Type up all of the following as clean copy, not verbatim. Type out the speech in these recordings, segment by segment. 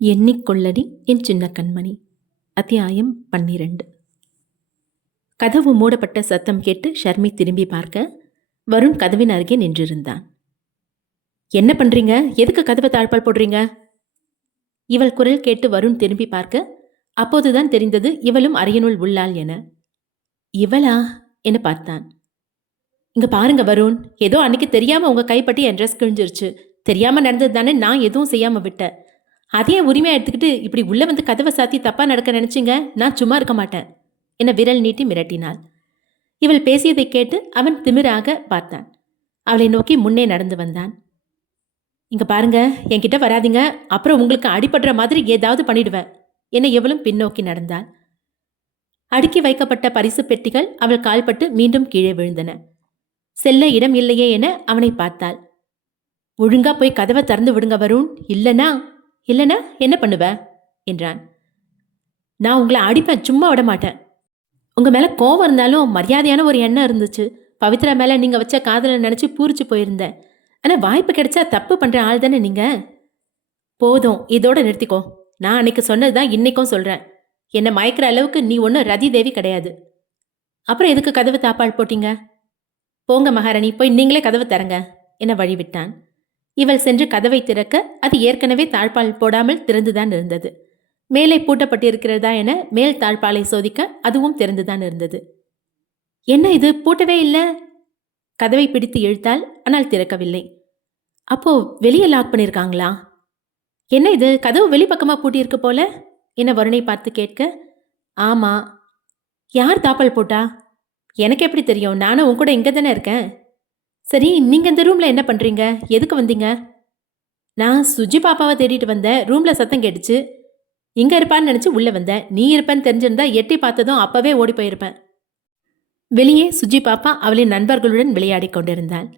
எண்ணிக்கொள்ளடி என் சின்ன கண்மணி. அத்தியாயம் 12. கதவு மூடப்பட்ட சத்தம் கேட்டு ஷர்மி திரும்பி பார்க்க வருண் கதவின் அருகே நின்றிருந்தான். என்ன பண்றீங்க? எதுக்கு கதவை தாழ்பால் போடுறீங்க? இவள் குரல் கேட்டு வருண் திரும்பி பார்க்க அப்போதுதான் தெரிந்தது இவளும் அறையினுள் உள்ளாள் என. இவளா என பார்த்தான். இங்க பாருங்க வருண், ஏதோ அன்னைக்கு தெரியாம உங்க கைப்பட்டி என் ட்ரெஸ் கிழிஞ்சிருச்சு. தெரியாம நடந்தது தானே, நான் எதுவும் செய்யாம விட்டேன். அதையே உரிமையா எடுத்துக்கிட்டு இப்படி உள்ள வந்து கதவை சாத்தி தப்பா நடக்க நினைச்சிங்க, நான் சும்மா இருக்க மாட்டேன் என விரல் நீட்டி மிரட்டினாள். இவள் பேசியதை கேட்டு அவன் திமிராக பார்த்தான். அவளை நோக்கி முன்னே நடந்து வந்தான். இங்க பாருங்க, என்கிட்ட வராதிங்க, அப்புறம் உங்களுக்கு அடிபடுற மாதிரி ஏதாவது பண்ணிடுவேன் என எவளும் பின்னோக்கி நடந்தாள். அடுக்கி வைக்கப்பட்ட பரிசு பெட்டிகள் அவள் கால்பட்டு மீண்டும் கீழே விழுந்தன. செல்ல இடம் இல்லையே என அவனை பார்த்தாள். ஒழுங்கா போய் கதவை திறந்து விடுங்க வருண், இல்லனா என்ன பண்ணுவ என்றான். நான் உங்களை அடிப்பேன், சும்மா விட மாட்டேன். உங்க மேல கோவம் இருந்தாலும் மரியாதையான ஒரு எண்ணம் இருந்துச்சு. பவித்ரா மேல நீங்க வச்ச காதலை நினைச்சு பூரிச்சு போயிருந்தேன். ஆனா வாய்ப்பு கிடைச்சா தப்பு பண்ற ஆள் தானே நீங்க. போதும், இதோட நிறுத்திக்கோ. நான் அன்னைக்கு சொன்னதுதான் இன்னைக்கும் சொல்றேன். என்னை மயக்கிற அளவுக்கு நீ ஒன்றும் ரதி தேவி கிடையாது. அப்புறம் எதுக்கு கதவு தாப்பால் போட்டீங்க? போங்க மகாராணி, போய் நீங்களே கதவு தரங்க என வழிவிட்டான். இவள் சென்று கதவை திறக்க அது ஏற்கனவே தாழ்பால் போடாமல் திறந்துதான் இருந்தது. மேலே பூட்டப்பட்டிருக்கிறதா என மேல் தாழ்பாலை சோதிக்க அதுவும் திறந்துதான் இருந்தது. என்ன இது, பூட்டவே இல்லை? கதவை பிடித்து இழுத்தால், ஆனால் திறக்கவில்லை. அப்போ வெளியே லாக் பண்ணியிருக்காங்களா? என்ன இது, கதவு வெளிப்பக்கமா பூட்டியிருக்கு போல என வருணை பார்த்து கேட்க, ஆமா. யார் தாப்பால் போட்டா? எனக்கு எப்படி தெரியும்? நானும் உன் கூட இங்கே தானே இருக்கேன். சரி, நீங்க இந்த ரூம்ல என்ன பண்றீங்க? எதுக்கு வந்தீங்க? நான் சுஜி பாப்பாவை தேடிட்டு வந்தேன். ரூம்ல சத்தம் கேட்டுச்சு. இங்க இருப்பான்னு நினைச்சு உள்ள வந்தேன். நீ இருப்பேன்னு தெரிஞ்சிருந்தா எட்டி பார்த்ததும் அப்பவே ஓடி போயிருப்பேன். வெளியே சுஜி பாப்பா அவளின் நண்பர்களுடன் விளையாடி கொண்டிருந்தாள்.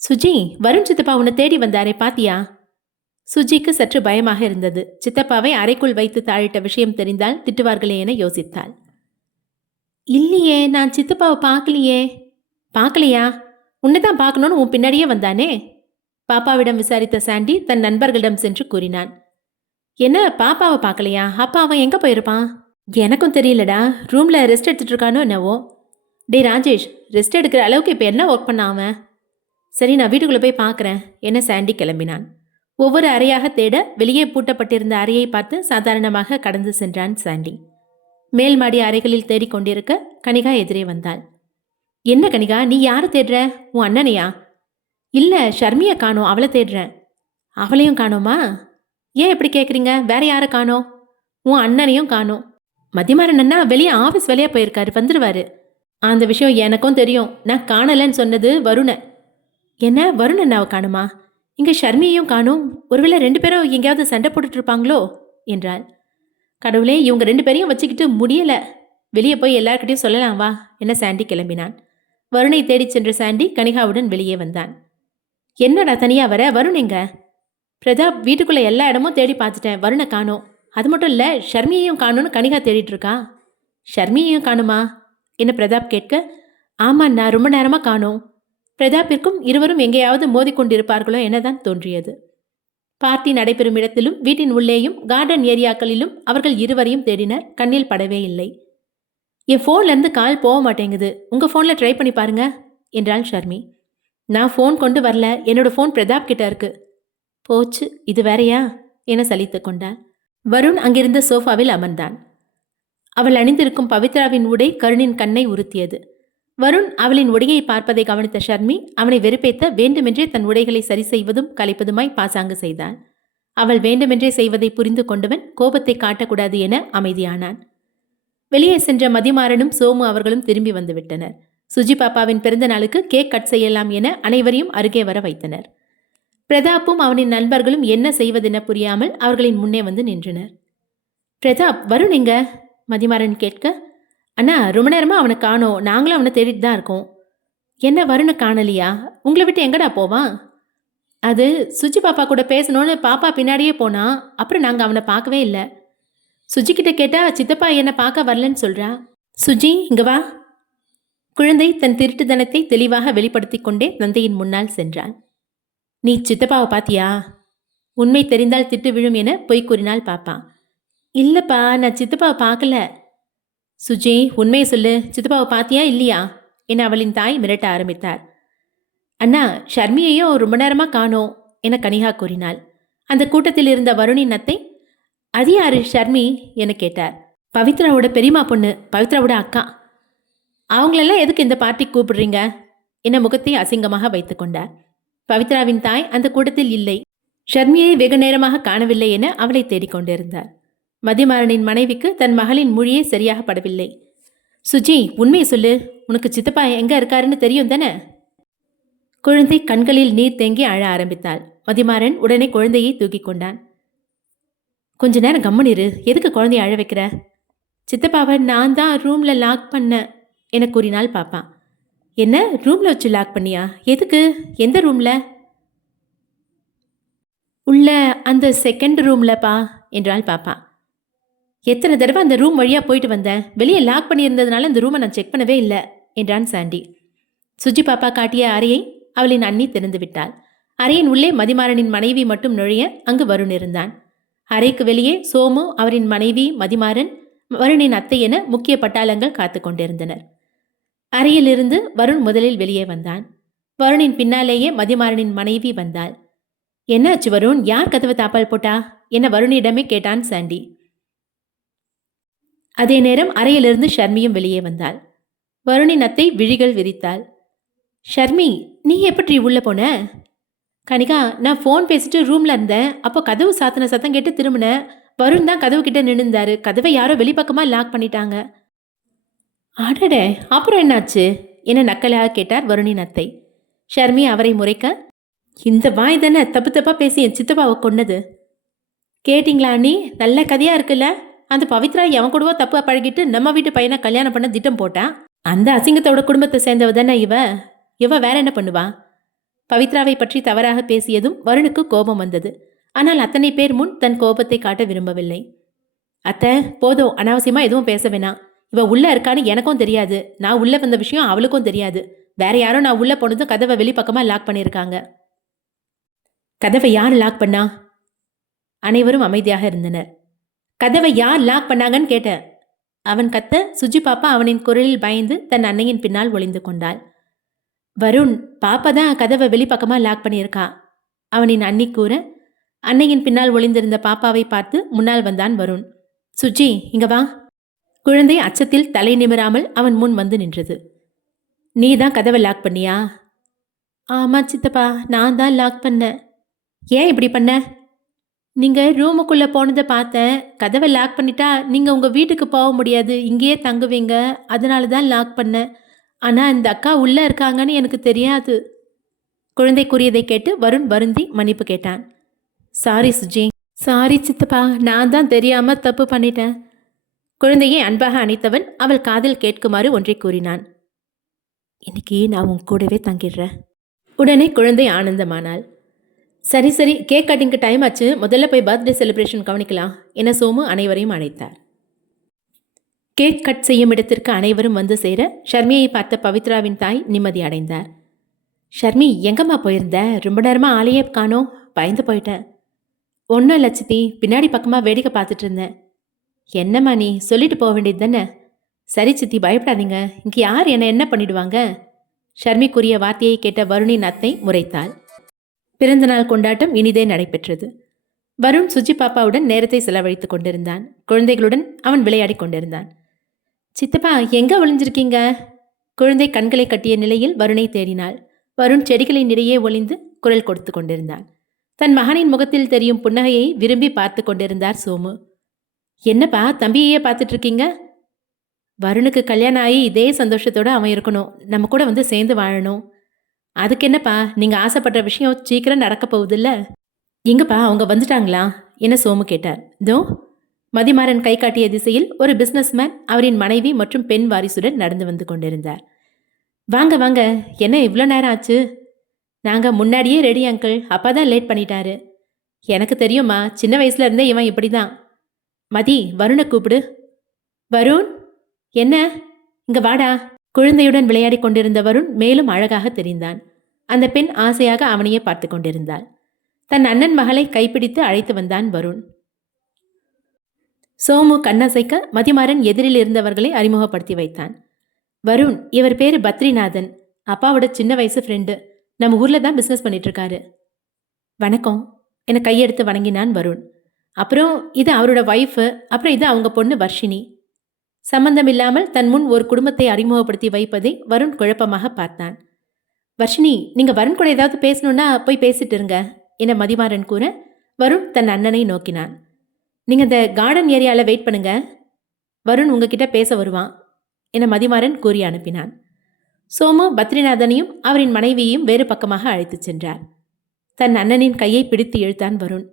சுஜி, வருண் சித்தப்பா உன்னை தேடி வந்தாரே, பாத்தியா? சுஜிக்கு சற்று பயமாக இருந்தது. சித்தப்பாவை அறைக்குள் வைத்து தாழிட்ட விஷயம் தெரிந்தால் திட்டுவார்களே என யோசித்தாள். இல்லையே, நான் சித்தப்பாவை பார்க்கலையே. பார்க்கலையா? உன்னைதான் பார்க்கணும்னு உன் பின்னாடியே வந்தானே. பாப்பாவிடம் விசாரித்த சாண்டி தன் நண்பர்களிடம் சென்று கூறினான். என்ன, பாப்பாவை பார்க்கலையா? அப்பா அவன் எங்கே போயிருப்பான்? எனக்கும் தெரியலடா. ரூம்ல ரெஸ்ட் எடுத்துட்டு இருக்கானோ என்னவோ. டே ராஜேஷ், ரெஸ்ட் எடுக்கிற அளவுக்கு இப்போ என்ன ஒர்க் பண்ண அவன்? சரி, நான் வீட்டுக்குள்ளே போய் பார்க்குறேன் என சாண்டி கிளம்பினான். ஒவ்வொரு அறையாக தேட வெளியே பூட்டப்பட்டிருந்த அறையை பார்த்து சாதாரணமாக கடந்து சென்றான் சாண்டி. மேல் மாடி அறைகளில் தேடிக்கொண்டிருக்க கனிகா எதிரே வந்தாள். என்ன கனிகா, நீ யாரை தேடுற? உன் அண்ணனையா? இல்லை, ஷர்மியை காணோம், அவளை தேடுறேன். அவளையும் காணோமா? ஏன் எப்படி கேட்குறீங்க? வேற யாரை காணோம்? உன் அண்ணனையும் காணோம். மதிமாறன் அண்ணா வெளியே ஆஃபீஸ் வேலையாக போயிருக்காரு, வந்துடுவாரு. அந்த விஷயம் எனக்கும் தெரியும். நான் காணலைன்னு சொன்னது வருணை. என்ன, வருண் அண்ணாவை காணுமா? இங்கே ஷர்மியையும் காணும். ஒருவேளை 2 பேரும் எங்கேயாவது சண்டை போட்டுட்டு இருப்பாங்களோ என்றாள். கடவுளே, இவங்க 2 பேரையும் வச்சுக்கிட்டு முடியலை. வெளியே போய் எல்லார்கிட்டையும் சொல்லலாம் வா என சாண்டி கிளம்பினான். வருணை தேடிச் சென்ற சாண்டி கனிகாவுடன் வெளியே வந்தான். என்னடா தனியா வர? வருண் எங்க? பிரதாப், வீட்டுக்குள்ள எல்லா இடமும் தேடி பார்த்துட்டேன், வருணை காணோம். அது மட்டும் இல்லை, ஷர்மியையும் காணும்னு கனிகா தேடிட்டு இருக்கா. ஷர்மியையும் காணுமா என்ன பிரதாப் கேட்க, ஆமா, நான் ரொம்ப நேரமா காணோம். பிரதாப்பிற்கும் இருவரும் எங்கேயாவது மோதிக்கொண்டிருப்பார்களோ எனதான் தோன்றியது. பார்ட்டி நடைபெறும் இடத்திலும் வீட்டின் உள்ளேயும் கார்டன் ஏரியாக்களிலும் அவர்கள் இருவரையும் தேடினர். கண்ணில் படவே இல்லை. என் ஃபோன்லேருந்து கால் போக மாட்டேங்குது, உங்கள் ஃபோனில் ட்ரை பண்ணி பாருங்க என்றாள் ஷர்மி. நான் ஃபோன் கொண்டு வரல, என்னோட ஃபோன் பிரதாப் கிட்ட இருக்கு. போச்சு, இது வேறையா என சலித்து கொண்டாள். வருண் அங்கிருந்த சோஃபாவில் அமர்ந்தான். அவள் அணிந்திருக்கும் பவித்ராவின் உடை கருணின் கண்ணை உறுத்தியது. வருண் அவளின் உடையை பார்ப்பதை கவனித்த ஷர்மி அவனை வெறுப்பேற்ற வேண்டுமென்றே தன் உடைகளை சரி செய்வதும் கலைப்பதுமாய் பாசாங்கு செய்தாள். அவள் வேண்டுமென்றே செய்வதை புரிந்து கொண்டவன் கோபத்தை காட்டக்கூடாது என அமைதியானான். வெளியே சென்ற மதிமாறனும் சோமு அவர்களும் திரும்பி வந்துவிட்டனர். சுஜி பாப்பாவின் பிறந்த நாளுக்கு கேக் கட் செய்யலாம் என அனைவரையும் அருகே வர வைத்தனர். பிரதாப்பும் அவனின் நண்பர்களும் என்ன செய்வதென புரியாமல் அவர்களின் முன்னே வந்து நின்றனர். பிரதாப், வருண் எங்க? மதிமாறன் கேட்க, அண்ணா, ரொம்ப நேரமா அவனை காணோம், நாங்களும் அவனை தேடிட்டு தான் இருக்கோம். என்ன, வருணை காணலியா? உங்களை விட்டு எங்கடா போவான்? அது சுஜி பாப்பா கூட பேசணும்னு பாப்பா பின்னாடியே போனா, அப்புறம் நாங்கள் அவனை பார்க்கவே இல்லை. சுஜிக்கிட்ட கேட்டா சித்தப்பா என்னை பார்க்க வரலன்னு சொல்றா. சுஜி, இங்க வா. குழந்தை தன் திருட்டுத்தனத்தை தெளிவாக வெளிப்படுத்தி கொண்டே தந்தையின் முன்னால் சென்றான். நீ சித்தப்பாவை பாத்தியா? உண்மை தெரிந்தால் திட்டு விழும் என பொய் கூறினாள் பாப்பா. இல்லப்பா, நான் சித்தப்பாவை பார்க்கல. சுஜி, உண்மையை சொல்லு, சித்தப்பாவை பாத்தியா இல்லையா என அவளின் தாய் மிரட்ட ஆரம்பித்தார். அண்ணா, ஷர்மியையும் ரொம்ப நேரமா காணோம் என கனிகா கூறினாள். அந்த கூட்டத்தில் இருந்த வருணின் அத்தை, அது யாரு ஷர்மி என கேட்டார். பவித்ராவோட பெரியமா பொண்ணு, பவித்ராவோட அக்கா. அவங்களெல்லாம் எதுக்கு இந்த பார்ட்டிக்கு கூப்பிடுறீங்க என முகத்தை அசிங்கமாக வைத்துக் கொண்டார். பவித்ராவின் தாய் அந்த கூட்டத்தில் இல்லை. ஷர்மியை வெகு நேரமாக காணவில்லை என அவளை தேடிக்கொண்டிருந்தார். மதிமாறனின் மனைவிக்கு தன் மகளின் மொழியே சரியாக படவில்லை. சுஜி, உண்மையை சொல்லு, உனக்கு சித்தப்பா எங்க இருக்காருன்னு தெரியும் தானே? குழந்தை கண்களில் நீர் தேங்கி அழ ஆரம்பித்தாள். மதிமாறன் உடனே குழந்தையை தூக்கி கொண்டான். கொஞ்ச நேரம் கம்மனிரு, எதுக்கு குழந்தைய அழ வைக்கிற? சித்தப்பாவை நான் தான் ரூம்ல லாக் பண்ண என கூறினாள் பாப்பா. என்ன, ரூம்ல வச்சு லாக் பண்ணியா? எதுக்கு? எந்த ரூம்ல? உள்ள அந்த செகண்ட் ரூம்லப்பா என்றாள் பாப்பா. எத்தனை தடவை அந்த ரூம் வழியா போயிட்டு வந்தேன், வெளியே லாக் பண்ணியிருந்ததுனால அந்த ரூமை நான் செக் பண்ணவே இல்லை என்றான் சாண்டி. சுஜி பாப்பா காட்டிய அறையை அவளின் அண்ணி திறந்து விட்டாள். அறையின் உள்ளே மதிமாறனின் மனைவி மட்டும் நுழைய அங்கு வருண் இருந்தான். அறைக்கு வெளியே சோமு, அவரின் மனைவி, மதிமாறன், வருணின் அத்தை என முக்கிய பட்டாளங்கள் காத்து கொண்டிருந்தனர். அறையிலிருந்து வருண் முதலில் வெளியே வந்தான். வருணின் பின்னாலேயே மதிமாறனின் மனைவி வந்தாள். என்னாச்சு வருண், யார் கதவை தாப்பால் போட்டா என வருணிடமே கேட்டான் சாண்டி. அதே நேரம் அறையிலிருந்து ஷர்மியும் வெளியே வந்தாள். வருணின் அத்தை விழிகள் விரித்தாள். ஷர்மி, நீ எப்படி உள்ள போன? கனிகா, நான் ஃபோன் பேசிட்டு ரூம்ல இருந்தேன். அப்போ கதவு சாத்தின சத்தம் கேட்டு திரும்பினேன். வருண் தான் கதவு கிட்ட நின்றுந்தாரு. கதவை யாரோ வெளிப்பக்கமா லாக் பண்ணிட்டாங்க. அடடே, அப்புறம் என்னாச்சு என நக்கலாக கேட்டார் வருணின் அத்தை. ஷர்மி அவரை முறைக்க, இந்த வாய் தானே தப்பு தப்பா பேசி என் சித்தப்பாவை கொன்னது. கேட்டிங்களா நீ? நல்ல கதையா இருக்குல்ல. அந்த பவித்ரா எவன் கூடவோ தப்பா பழகிட்டு நம்ம வீட்டு பையனை கல்யாணம் பண்ண திட்டம் போட்டான். அந்த அசிங்கத்தோட குடும்பத்தை சேர்ந்தவ தானே இவ வேற என்ன பண்ணுவா? பவித்ராவை பற்றி தவறாக பேசியதும் வருணுக்கு கோபம் வந்தது. ஆனால் அத்தனை பேர் முன் தன் கோபத்தை காட்ட விரும்பவில்லை. அத்தை, போதும், அனாவசியமா எதுவும் பேச வேணாம். இவ உள்ள இருக்கான்னு எனக்கும் தெரியாது. நான் உள்ள வந்த விஷயம் அவளுக்கும் தெரியாது. வேற யாரோ நான் உள்ள போனதும் கதவை வெளிப்பக்கமா லாக் பண்ணியிருக்காங்க. கதவை யார் லாக் பண்ணா? அனைவரும் அமைதியாக இருந்தனர். கதவை யார் லாக் பண்ணாங்கன்னு கேட்டேன். அவன் கத்த, சுஜி பாப்பா அவனின் குரலில் பயந்து தன் அன்னையின் பின்னால் ஒளிந்து கொண்டாள். வருண், பாப்பா தான் கதவை வெளிப்பக்கமா லாக் பண்ணியிருக்கா அவனின் அண்ணி கூற, அன்னையின் பின்னால் ஒளிந்திருந்த பாப்பாவை பார்த்து முன்னால் வந்தான் வருண். சுஜி, இங்க வா. குழந்தை அச்சத்தில் தலை நிமிராமல் அவன் முன் வந்து நின்றது. நீ தான் கதவை லாக் பண்ணியா? ஆமா சித்தப்பா, நான் தான் லாக் பண்ணேன். ஏன் இப்படி பண்ண? நீங்க ரூமுக்குள்ள போனதை பார்த்தேன். கதவை லாக் பண்ணிட்டா நீங்க உங்க வீட்டுக்கு போக முடியாது, இங்கேயே தங்குவீங்க. அதனால தான் லாக் பண்ணேன். ஆனா இந்த அக்கா உள்ள இருக்காங்கன்னு எனக்கு தெரியாது. குழந்தை கூறியதை கேட்டு வருண் வருந்தி மன்னிப்பு கேட்டான். சாரி சுஜி. சாரி சித்தப்பா, நான் தான் தெரியாம தப்பு பண்ணிட்டேன். குழந்தையை அன்பாக அணைத்தவன் அவள் காதில் கேட்குமாறு ஒன்றை கூறினான். இன்னைக்கு நான் உன் கூடவே தங்கிடுறேன். உடனே குழந்தை ஆனந்தமானாள். சரி சரி, கேக் கட்டிங்க்கு டைம் ஆச்சு, முதல்ல போய் பர்த்டே செலிப்ரேஷன் கவனிக்கலாம் என சோமு அனைவரையும் அழைத்தார். கேக் கட் செய்யும் இடத்திற்கு அனைவரும் வந்து சேர ஷர்மியை பார்த்த பவித்ராவின் தாய் நிம்மதி அடைந்தார். ஷர்மி, எங்கம்மா போயிருந்த? ரொம்ப நேரமா ஆளையே காணோம், பயந்து போயிட்டேன். ஒன்றும் இல்லை சித்தி, பின்னாடி பக்கமாக வேடிக்கை பார்த்துட்டு இருந்தேன். என்னம்மா நீ, சொல்லிட்டு போக வேண்டியது தானே? சரி சித்தி, பயப்படாதீங்க, இங்கே யார் என்ன பண்ணிடுவாங்க? ஷர்மி கூறிய வார்த்தையை கேட்ட வருணின் அத்தை முறைத்தாள். பிறந்தநாள் கொண்டாட்டம் இனிதே நடைபெற்றது. வருண் சுஜி பாப்பாவுடன் நேரத்தை செலவழித்துக் கொண்டிருந்தான். குழந்தைகளுடன் அவன் விளையாடி கொண்டிருந்தான். சித்தப்பா, எங்க ஒளிஞ்சிருக்கீங்க? குழந்தை கண்களை கட்டிய நிலையில் வருணை தேடினாள். வருண் செடிகளின் இடையே ஒளிந்து குரல் கொடுத்து கொண்டிருந்தான். தன் மகனின் முகத்தில் தெரியும் புன்னகையை விரும்பி பார்த்து கொண்டிருந்தார் சோமு. என்னப்பா, தம்பியையே பார்த்துட்டு இருக்கீங்க? வருணுக்கு கல்யாணம் ஆகி இதே சந்தோஷத்தோடு அவன் இருக்கணும், நம்ம கூட வந்து சேர்ந்து வாழணும். அதுக்கு என்னப்பா, நீங்கள் ஆசைப்படுற விஷயம் சீக்கிரம் நடக்க போகுதில்ல. எங்கப்பா, அவங்க வந்துட்டாங்களா என சோமு கேட்டார். தோ. மதிமாறன் கை காட்டிய திசையில் ஒரு பிஸ்னஸ்மேன் அவரின் மனைவி மற்றும் பெண் வாரிசுடன் நடந்து வந்து கொண்டிருந்தார். வாங்க வாங்க, என்ன இவ்வளோ நேரம் ஆச்சு? நாங்கள் முன்னாடியே ரெடி அங்கிள், அப்பா தான் லேட் பண்ணிட்டாரு. எனக்கு தெரியுமா, சின்ன வயசுல இருந்தே இவன் இப்படி தான். மதி, வருணை கூப்பிடு. வருண், என்ன, இங்க வாடா. குழந்தையுடன் விளையாடி கொண்டிருந்த வருண் மேலும் அழகாக தெரிந்தான். அந்த பெண் ஆசையாக அவனையே பார்த்து கொண்டிருந்தாள். தன் அண்ணன் மகளை கைப்பிடித்து அழைத்து வந்தான் வருண். சோமு கண்ணசைக்க மதிமாறன் எதிரில் இருந்தவர்களை அறிமுகப்படுத்தி வைத்தான். வருண், இவர் பேரு பத்ரிநாதன், அப்பாவோட சின்ன வயசு ஃப்ரெண்டு. நம்ம ஊர்ல தான் பிஸ்னஸ் பண்ணிட்டு இருக்காரு. வணக்கம் என கையெடுத்து வணங்கினான் வருண். அப்புறம் இது அவரோட ஒய்ஃபு, அப்புறம் இது அவங்க பொண்ணு வர்ஷினி. சம்பந்தமில்லாமல் தன் முன் ஒரு குடும்பத்தை அறிமுகப்படுத்தி வைப்பதை வருண் குழப்பமாக பார்த்தான். வர்ஷினி, நீங்க வருண் கூட ஏதாவது பேசணும்னா போய் பேசிட்டு இருங்க என மதிமாறன் கூற வருண் தன் அண்ணனை நோக்கினான். நீங்க இந்த கார்டன் ஏரியாவில் வெயிட் பண்ணுங்க, வருண் உங்ககிட்ட பேச வருவான் என மதிமாறன் கூறி அனுப்பினான். சோமு பத்ரிநாதனையும் அவரின் மனைவியையும் வேறு பக்கமாக அழைத்துச் சென்றார். தன் அண்ணனின் கையை பிடித்து இழுத்தான் வருண்.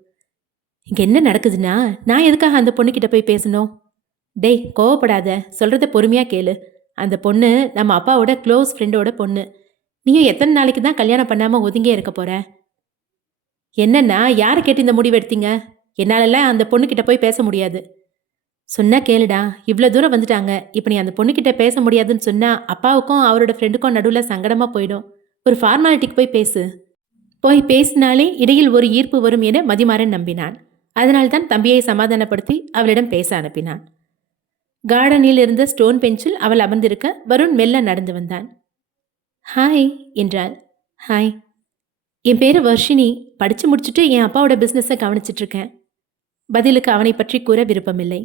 இங்க என்ன நடக்குதுன்னா, நான் எதுக்காக அந்த பொண்ணுக்கிட்ட போய் பேசணும்? டேய், கோவப்படாத, சொல்றத பொறுமையா கேளு. அந்த பொண்ணு நம்ம அப்பாவோட க்ளோஸ் ஃப்ரெண்டோட பொண்ணு. நீயும் எத்தனை நாளைக்கு தான் கல்யாணம் பண்ணாம ஒதுங்கே இருக்க போற? என்னன்னா, யாரை கேட்டு இந்த முடிவு எடுத்தீங்க? என்னாலெல்லாம் அந்த பொண்ணுக்கிட்ட போய் பேச முடியாது. சொன்னா கேளுடா, இவ்வளோ தூரம் வந்துட்டாங்க. இப்போ நீ அந்த பொண்ணுக்கிட்ட பேச முடியாதுன்னு சொன்னா அப்பாவுக்கும் அவரோட ஃப்ரெண்டுக்கும் நடுவில் சங்கடமாக போயிடும். ஒரு ஃபார்மாலிட்டிக்கு போய் பேசு. போய் பேசினாலே இடையில் ஒரு ஈர்ப்பு வரும் என மதிமாறன் நம்பினான். அதனால்தான் தம்பியை சமாதானப்படுத்தி அவளிடம் பேச அனுப்பினான். கார்டனில் இருந்த ஸ்டோன் பெஞ்சில் அவள் அமர்ந்திருக்க வருண் மெல்ல நடந்து வந்தான். ஹாய் என்றாள். ஹாய், என் பேரு வர்ஷினி. படித்து முடிச்சுட்டு என் அப்பாவோட பிஸ்னஸை கவனிச்சிட்ருக்கேன். பதிலுக்கு அவனை பற்றி கூற விருப்பமில்லை.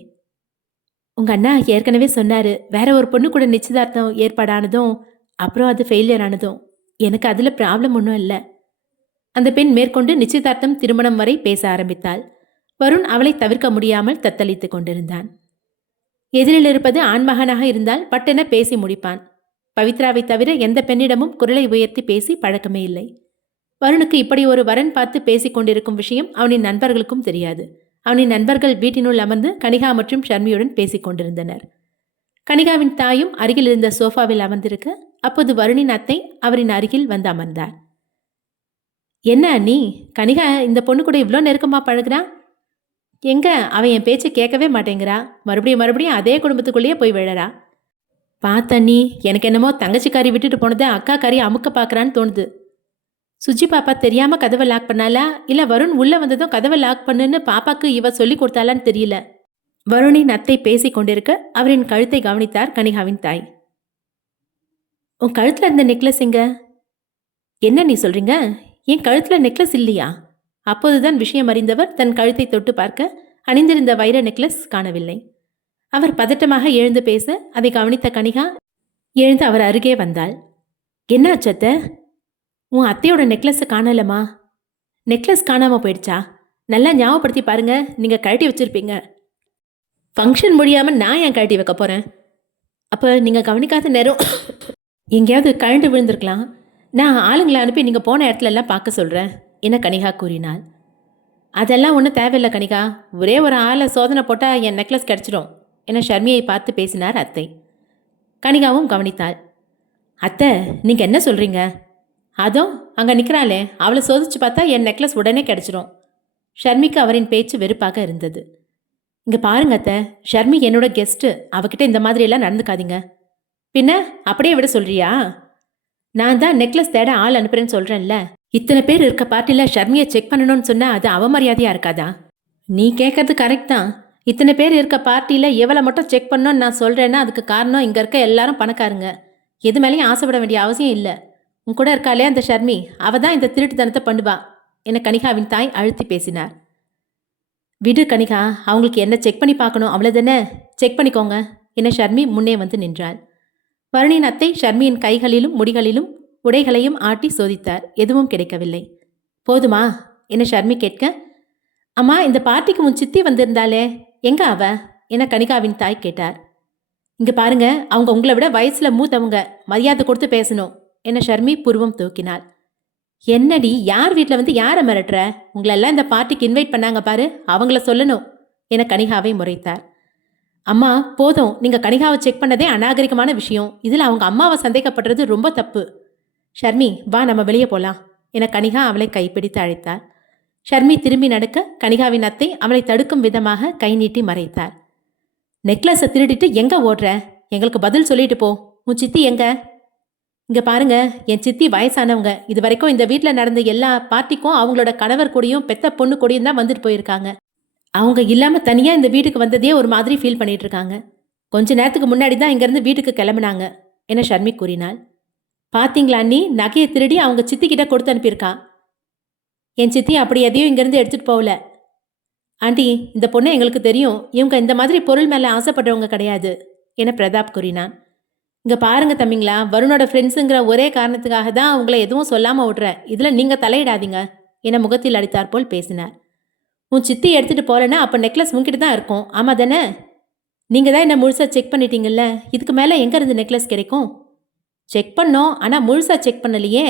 உங்கள் அண்ணா ஏற்கனவே சொன்னார், வேற ஒரு பொண்ணு கூட நிச்சயதார்த்தம் ஏற்பாடானதும் அப்புறம் அது ஃபெயிலியர் ஆனதும் எனக்கு அதில் ப்ராப்ளம் ஒன்றும் இல்லை. அந்த பெண் மேற்கொண்டு நிச்சயதார்த்தம் திருமணம் வரை பேச ஆரம்பித்தாள். வருண் அவளை தவிர்க்க முடியாமல் தத்தளித்து கொண்டிருந்தான். எதிரில் இருப்பது ஆண்மகனாக இருந்தால் பட்டென பேசி முடிப்பான். பவித்ராவை தவிர எந்த பெண்ணிடமும் குரலை உயர்த்தி பேசி பழக்கமே இல்லை. வருணுக்கு இப்படி ஒரு வரன் பார்த்து பேசிக் கொண்டிருக்கும் விஷயம் அவனின் நண்பர்களுக்கும் தெரியாது. அவனின் நண்பர்கள் வீட்டினுள் அமர்ந்து கனிகா மற்றும் ஷர்மியுடன் பேசிக் கொண்டிருந்தனர். கனிகாவின் தாயும் அருகில் இருந்த சோஃபாவில் அமர்ந்திருக்க அப்போது வருணின் அத்தை அவரின் அருகில் வந்து அமர்ந்தார். என்ன அண்ணி, கனிகா இந்த பொண்ணு கூட இவ்வளோ நெருக்கமாக பழகுறா? எங்க அவன் என் பேச்சை கேட்கவே மாட்டேங்கிறா. மறுபடியும் அதே குடும்பத்துக்குள்ளேயே போய் விழறா. பார்த்தண்ணி, எனக்கு என்னமோ தங்கச்சிக்காரி விட்டுட்டு போனதை அக்கா காரி அமுக்க பார்க்குறான்னு தோணுது. சுஜி பாப்பா தெரியாமல் கதவை லாக் பண்ணாலா, இல்லை வருண் உள்ளே வந்ததும் கதவை லாக் பண்ணுன்னு பாப்பாக்கு இவ சொல்லி கொடுத்தாலான்னு தெரியல. வருணின் அத்தை பேசி கொண்டிருக்க அவரின் கழுத்தை கவனித்தார் கனிகாவின் தாய். உன் கழுத்தில் இருந்த நெக்லஸ் எங்க? என்ன நீ சொல்றீங்க? என் கழுத்தில் நெக்லஸ் இல்லையா? அப்போதுதான் விஷயம் அறிந்தவர் தன் கழுத்தை தொட்டு பார்க்க அணிந்திருந்த வைர நெக்லஸ் காணவில்லை. அவர் பதட்டமாக எழுந்து பேச அதை கவனித்த கனிகா எழுந்து அவர் அருகே வந்தாள். என்ன அச்சத்த? உன் அத்தையோட நெக்லஸை காணலமா? நெக்லஸ் காணாமல் போயிடுச்சா? நல்லா ஞாபகப்படுத்தி பாருங்க, நீங்கள் கழட்டி வச்சுருப்பீங்க. ஃபங்க்ஷன் முடியாமல் நான் ஏன் கழட்டி வைக்க போகிறேன்? அப்போ நீங்கள் கவனிக்காத நேரம் எங்கேயாவது கழண்டு விழுந்திருக்கலாம். நான் ஆளுங்களை அனுப்பி நீங்கள் போன இடத்துலலாம் பார்க்க சொல்கிறேன் என கனிகா கூறினாள். அதெல்லாம் ஒன்றும் தேவையில்லை கனிகா, ஒரே ஒரு ஆளை சோதனை போட்டால் என் நெக்லஸ் கிடச்சிடும் என ஷர்மியை பார்த்து பேசினார் அத்தை. கனிகாவும் கவனித்தாள். அத்தை, நீங்கள் என்ன சொல்கிறீங்க? அதோ அங்கே நிற்கிறாளே, அவளை சோதிச்சு பார்த்தா என் நெக்லஸ் உடனே கிடச்சிரும். ஷர்மிக்கு அவரின் பேச்சு வெறுப்பாக இருந்தது. இங்கே பாருங்க அத்தை, ஷர்மி என்னோட கெஸ்ட்டு, அவகிட்ட இந்த மாதிரியெல்லாம் நடந்துக்காதீங்க. பின்ன அப்படியே விட சொல்கிறியா? நான் தான் நெக்லஸ் தேட ஆள் அனுப்புகிறேன்னு சொல்கிறேன்ல. இத்தனை பேர் இருக்க பார்ட்டியில் ஷர்மியை செக் பண்ணணும்னு சொன்னால் அது அவமரியாதையாக இருக்காதா? நீ கேட்கறது கரெக்ட் தான். இத்தனை பேர் இருக்க பார்ட்டியில் எவ்வளோ மட்டும் செக் பண்ணணும்னு நான் சொல்கிறேன்னா அதுக்கு காரணம் இங்கே இருக்க எல்லாரும் பணக்காருங்க. எது மேலேயும் ஆசைப்பட வேண்டிய அவசியம் இல்லை. உன் கூட இருக்காளே அந்த ஷர்மி, அவள் தான் இந்த திருட்டுத்தனத்தை பண்ணுவா என கனிகாவின் தாய் அழுத்தி பேசினார். விடு கனிகா, அவங்களுக்கு என்ன செக் பண்ணி பார்க்கணும் அவ்வளோதானே, செக் பண்ணிக்கோங்க என ஷர்மி முன்னே வந்து நின்றாள். வருணின் அத்தை ஷர்மியின் கைகளிலும் முடிகளிலும் உடைகளையும் ஆட்டி சோதித்தார். எதுவும் கிடைக்கவில்லை. போதுமா என ஷர்மி கேட்க, அம்மா இந்த பார்ட்டிக்கு உன் சித்தி வந்திருந்தாளே, எங்க அவ என கனிகாவின் தாய் கேட்டார். இங்கே பாருங்க, அவங்க உங்களை விட வயசில் மூத்தவங்க, மரியாதை கொடுத்து பேசணும் என ஷர்மி புருவம் தூக்கினாள். என்னடி, யார் வீட்டில் வந்து யாரை மிரட்டுற? உங்களெல்லாம் இந்த பார்ட்டிக்கு இன்வைட் பண்ணாங்க பாரு, அவங்கள சொல்லணும் என கனிகாவை முறைத்தார். அம்மா போதும், நீங்கள் கனிகாவை செக் பண்ணதே அநாகரிகமான விஷயம். இதில் அவங்க அம்மாவை சந்தேகப்படுறது ரொம்ப தப்பு. ஷர்மி வா, நம்ம வெளியே போகலாம் என கனிகா அவளை கைப்பிடித்து அழைத்தாள். ஷர்மி திரும்பி நடக்க கனிகாவின் அத்தை அவளை தடுக்கும் விதமாக கை நீட்டி மறைத்தார். நெக்லஸை திருடிட்டு எங்கே ஓடுற? எங்களுக்கு பதில் சொல்லிட்டு போ. உன் சித்தி எங்க? இங்க பாருங்க, என் சித்தி வயசானவங்க. இது வரைக்கும் இந்த வீட்டில் நடந்த எல்லா பார்ட்டிக்கும் அவங்களோட கணவர் கூடயும் பெத்த பொண்ணு கூடயும் தான் வந்துட்டு போயிருக்காங்க. அவங்க இல்லாம தனியா இந்த வீட்டுக்கு வந்ததே ஒரு மாதிரி ஃபீல் பண்ணிட்டு இருக்காங்க. கொஞ்ச நேரத்துக்கு முன்னாடி தான் இங்கேருந்து வீட்டுக்கு கிளம்புனாங்க என ஷர்மி கூறினாள். பாத்தீங்களா அண்ணி, நகையை திருடி அவங்க சித்தி கிட்ட கொடுத்து அனுப்பியிருக்கா. என் சித்தி அப்படி எதையும் இங்கேருந்து எடுத்துட்டு போகல. ஆண்டி, இந்த பொண்ணை எங்களுக்கு தெரியும். இவங்க இந்த மாதிரி பொருள் மேலே ஆசைப்படுறவங்க கிடையாது என பிரதாப் கூறினான். இங்கே பாருங்க தம்பிங்களா, வருணோட ஃப்ரெண்ட்ஸுங்கிற ஒரே காரணத்துக்காக தான் அவங்கள எதுவும் சொல்லாமல் விட்றேன். இதில் நீங்கள் தலையிடாதீங்க என முகத்தில் அடித்தாற்போல் பேசினார். உன் சித்தி எடுத்துகிட்டு போகலன்னா அப்போ நெக்லஸ் உங்ககிட்ட தான் இருக்கும், ஆமாம் தானே? நீங்கள் தான் என்ன முழுசாக செக் பண்ணிட்டீங்கல்ல, இதுக்கு மேலே எங்கேருந்து நெக்லஸ் கிடைக்கும்? செக் பண்ணோம், ஆனால் முழுசாக செக் பண்ணலையே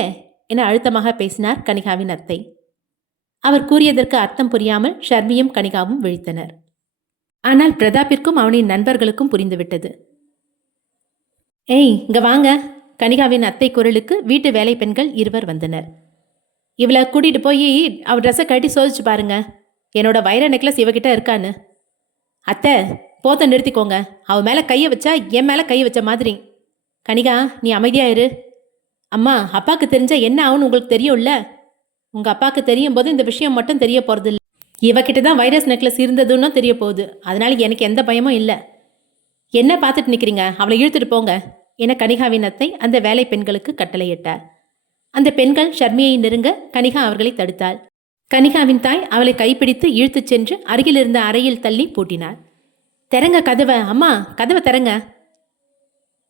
என அழுத்தமாக பேசினார் கனிகாவின் அத்தை. அவர் கூறியதற்கு அர்த்தம் புரியாமல் ஷர்மியும் கனிகாவும் விழித்தனர். ஆனால் பிரதாப்பிற்கும் அவனின் நண்பர்களுக்கும் புரிந்துவிட்டது. ஏய், இங்க வாங்க. கனிகாவின் அத்தை குரலுக்கு வீட்டு வேலை பெண்கள் இருவர் வந்தனர். இவளை கூட்டிகிட்டு போய் அவள் ட்ரெஸ்ஸை கட்டி சோதிச்சு பாருங்க, என்னோட வைர நெக்லஸ் இவகிட்ட இருக்கான்னு. அத்தை, போத்த நிறுத்திக்கோங்க. அவள் மேலே கையை வச்சா என் மேலே கையை வச்ச மாதிரி. கனிகா, நீ அமைதியாயிரு. அம்மா, அப்பாவுக்கு தெரிஞ்சா என்ன ஆகுன்னு உங்களுக்கு தெரியும்ல. உங்கள் அப்பாவுக்கு தெரியும் போது இந்த விஷயம் மட்டும் தெரிய போகிறது இல்லை. இவகிட்ட தான் வைரஸ் நெக்லஸ் இருந்ததுன்னு தெரிய போகுது. அதனால எனக்கு எந்த பயமும் இல்லை. என்ன பார்த்துட்டு நிற்கிறீங்க, அவளை இழுத்துட்டு போங்க என கனிகாவின் அத்தை அந்த வேலை பெண்களுக்கு கட்டளையிட்டார். அந்த பெண்கள் ஷர்மியை நெருங்க கனிகா அவர்களை தடுத்தாள். கனிகாவின் தாய் அவளை கைப்பிடித்து இழுத்துச் சென்று அருகில் இருந்த அறையில் தள்ளி பூட்டினார். திறங்க கதவை, அம்மா கதவை திறங்க.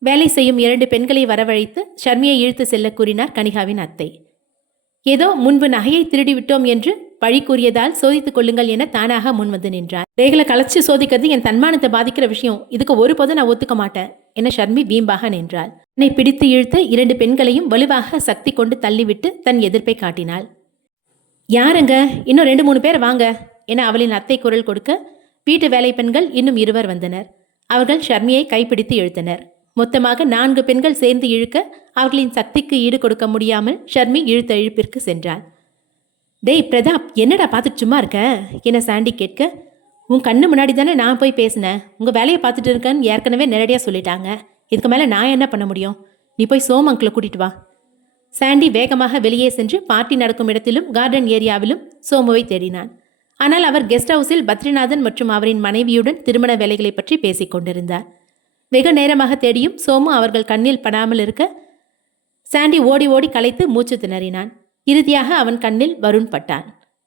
வேலை செய்யும் 2 பெண்களை வரவழைத்து ஷர்மியை இழுத்து செல்ல கூறினார் கனிகாவின் அத்தை. ஏதோ முன்பு நகையை திருடி விட்டோம் என்று பழி கூறியதால் சோதித்துக் கொள்ளுங்கள் என தானாக முன்வந்து நின்றார். ரேகளை கலைச்சு சோதிக்கிறது என் தன்மானத்தை பாதிக்கிற விஷயம், இதுக்கு ஒருபோதும் நான் ஒத்துக்க மாட்டேன் என ஷர்மி வீம்பாக நின்றாள். என்னை பிடித்து இழுத்த 2 பெண்களையும் வலுவாக சக்தி கொண்டு தள்ளிவிட்டு தன் எதிர்ப்பை காட்டினாள். யாருங்க, இன்னும் 2-3 பேர் வாங்க என அவளின் அத்தை குரல் கொடுக்க வீட்டு வேலை பெண்கள் இன்னும் 2 வந்தனர். அவர்கள் ஷர்மியை கைப்பிடித்து இழுத்தனர். மொத்தமாக 4 பெண்கள் சேர்ந்து இழுக்க அவர்களின் சக்திக்கு ஈடு கொடுக்க முடியாமல் ஷர்மி இழுத்த இழுப்பிற்கு சென்றாள். டேய் பிரதாப், என்னடா பார்த்துட்டு சும்மா இருக்க என சாண்டி கேட்க, உன் கண்ணு முன்னாடி தானே நான் போய் பேசினேன். உங்கள் வேலையை பார்த்துட்டு இருக்கேன்னு ஏற்கனவே நேரடியாக சொல்லிட்டாங்க. இதுக்கு மேலே நான் என்ன பண்ண முடியும்? நீ போய் சோம் அங்கிளை கூட்டிட்டு வா. சாண்டி வேகமாக வெளியே சென்று பார்ட்டி நடக்கும் இடத்திலும் கார்டன் ஏரியாவிலும் சோமுவை தேடினான். ஆனால் அவர் கெஸ்ட் ஹவுஸில் பத்ரிநாதன் மற்றும் அவரின் மனைவியுடன் திருமண வேலைகளை பற்றி பேசிக் கொண்டிருந்தார். வெகு நேரமாக தேடியும் சோமு அவர்கள் கண்ணில் படாமல் இருக்க சாண்டி ஓடி ஓடி களைத்து மூச்சு திணறினான். இறுதியாக அவன் கண்ணில் வருண் பட்டான்.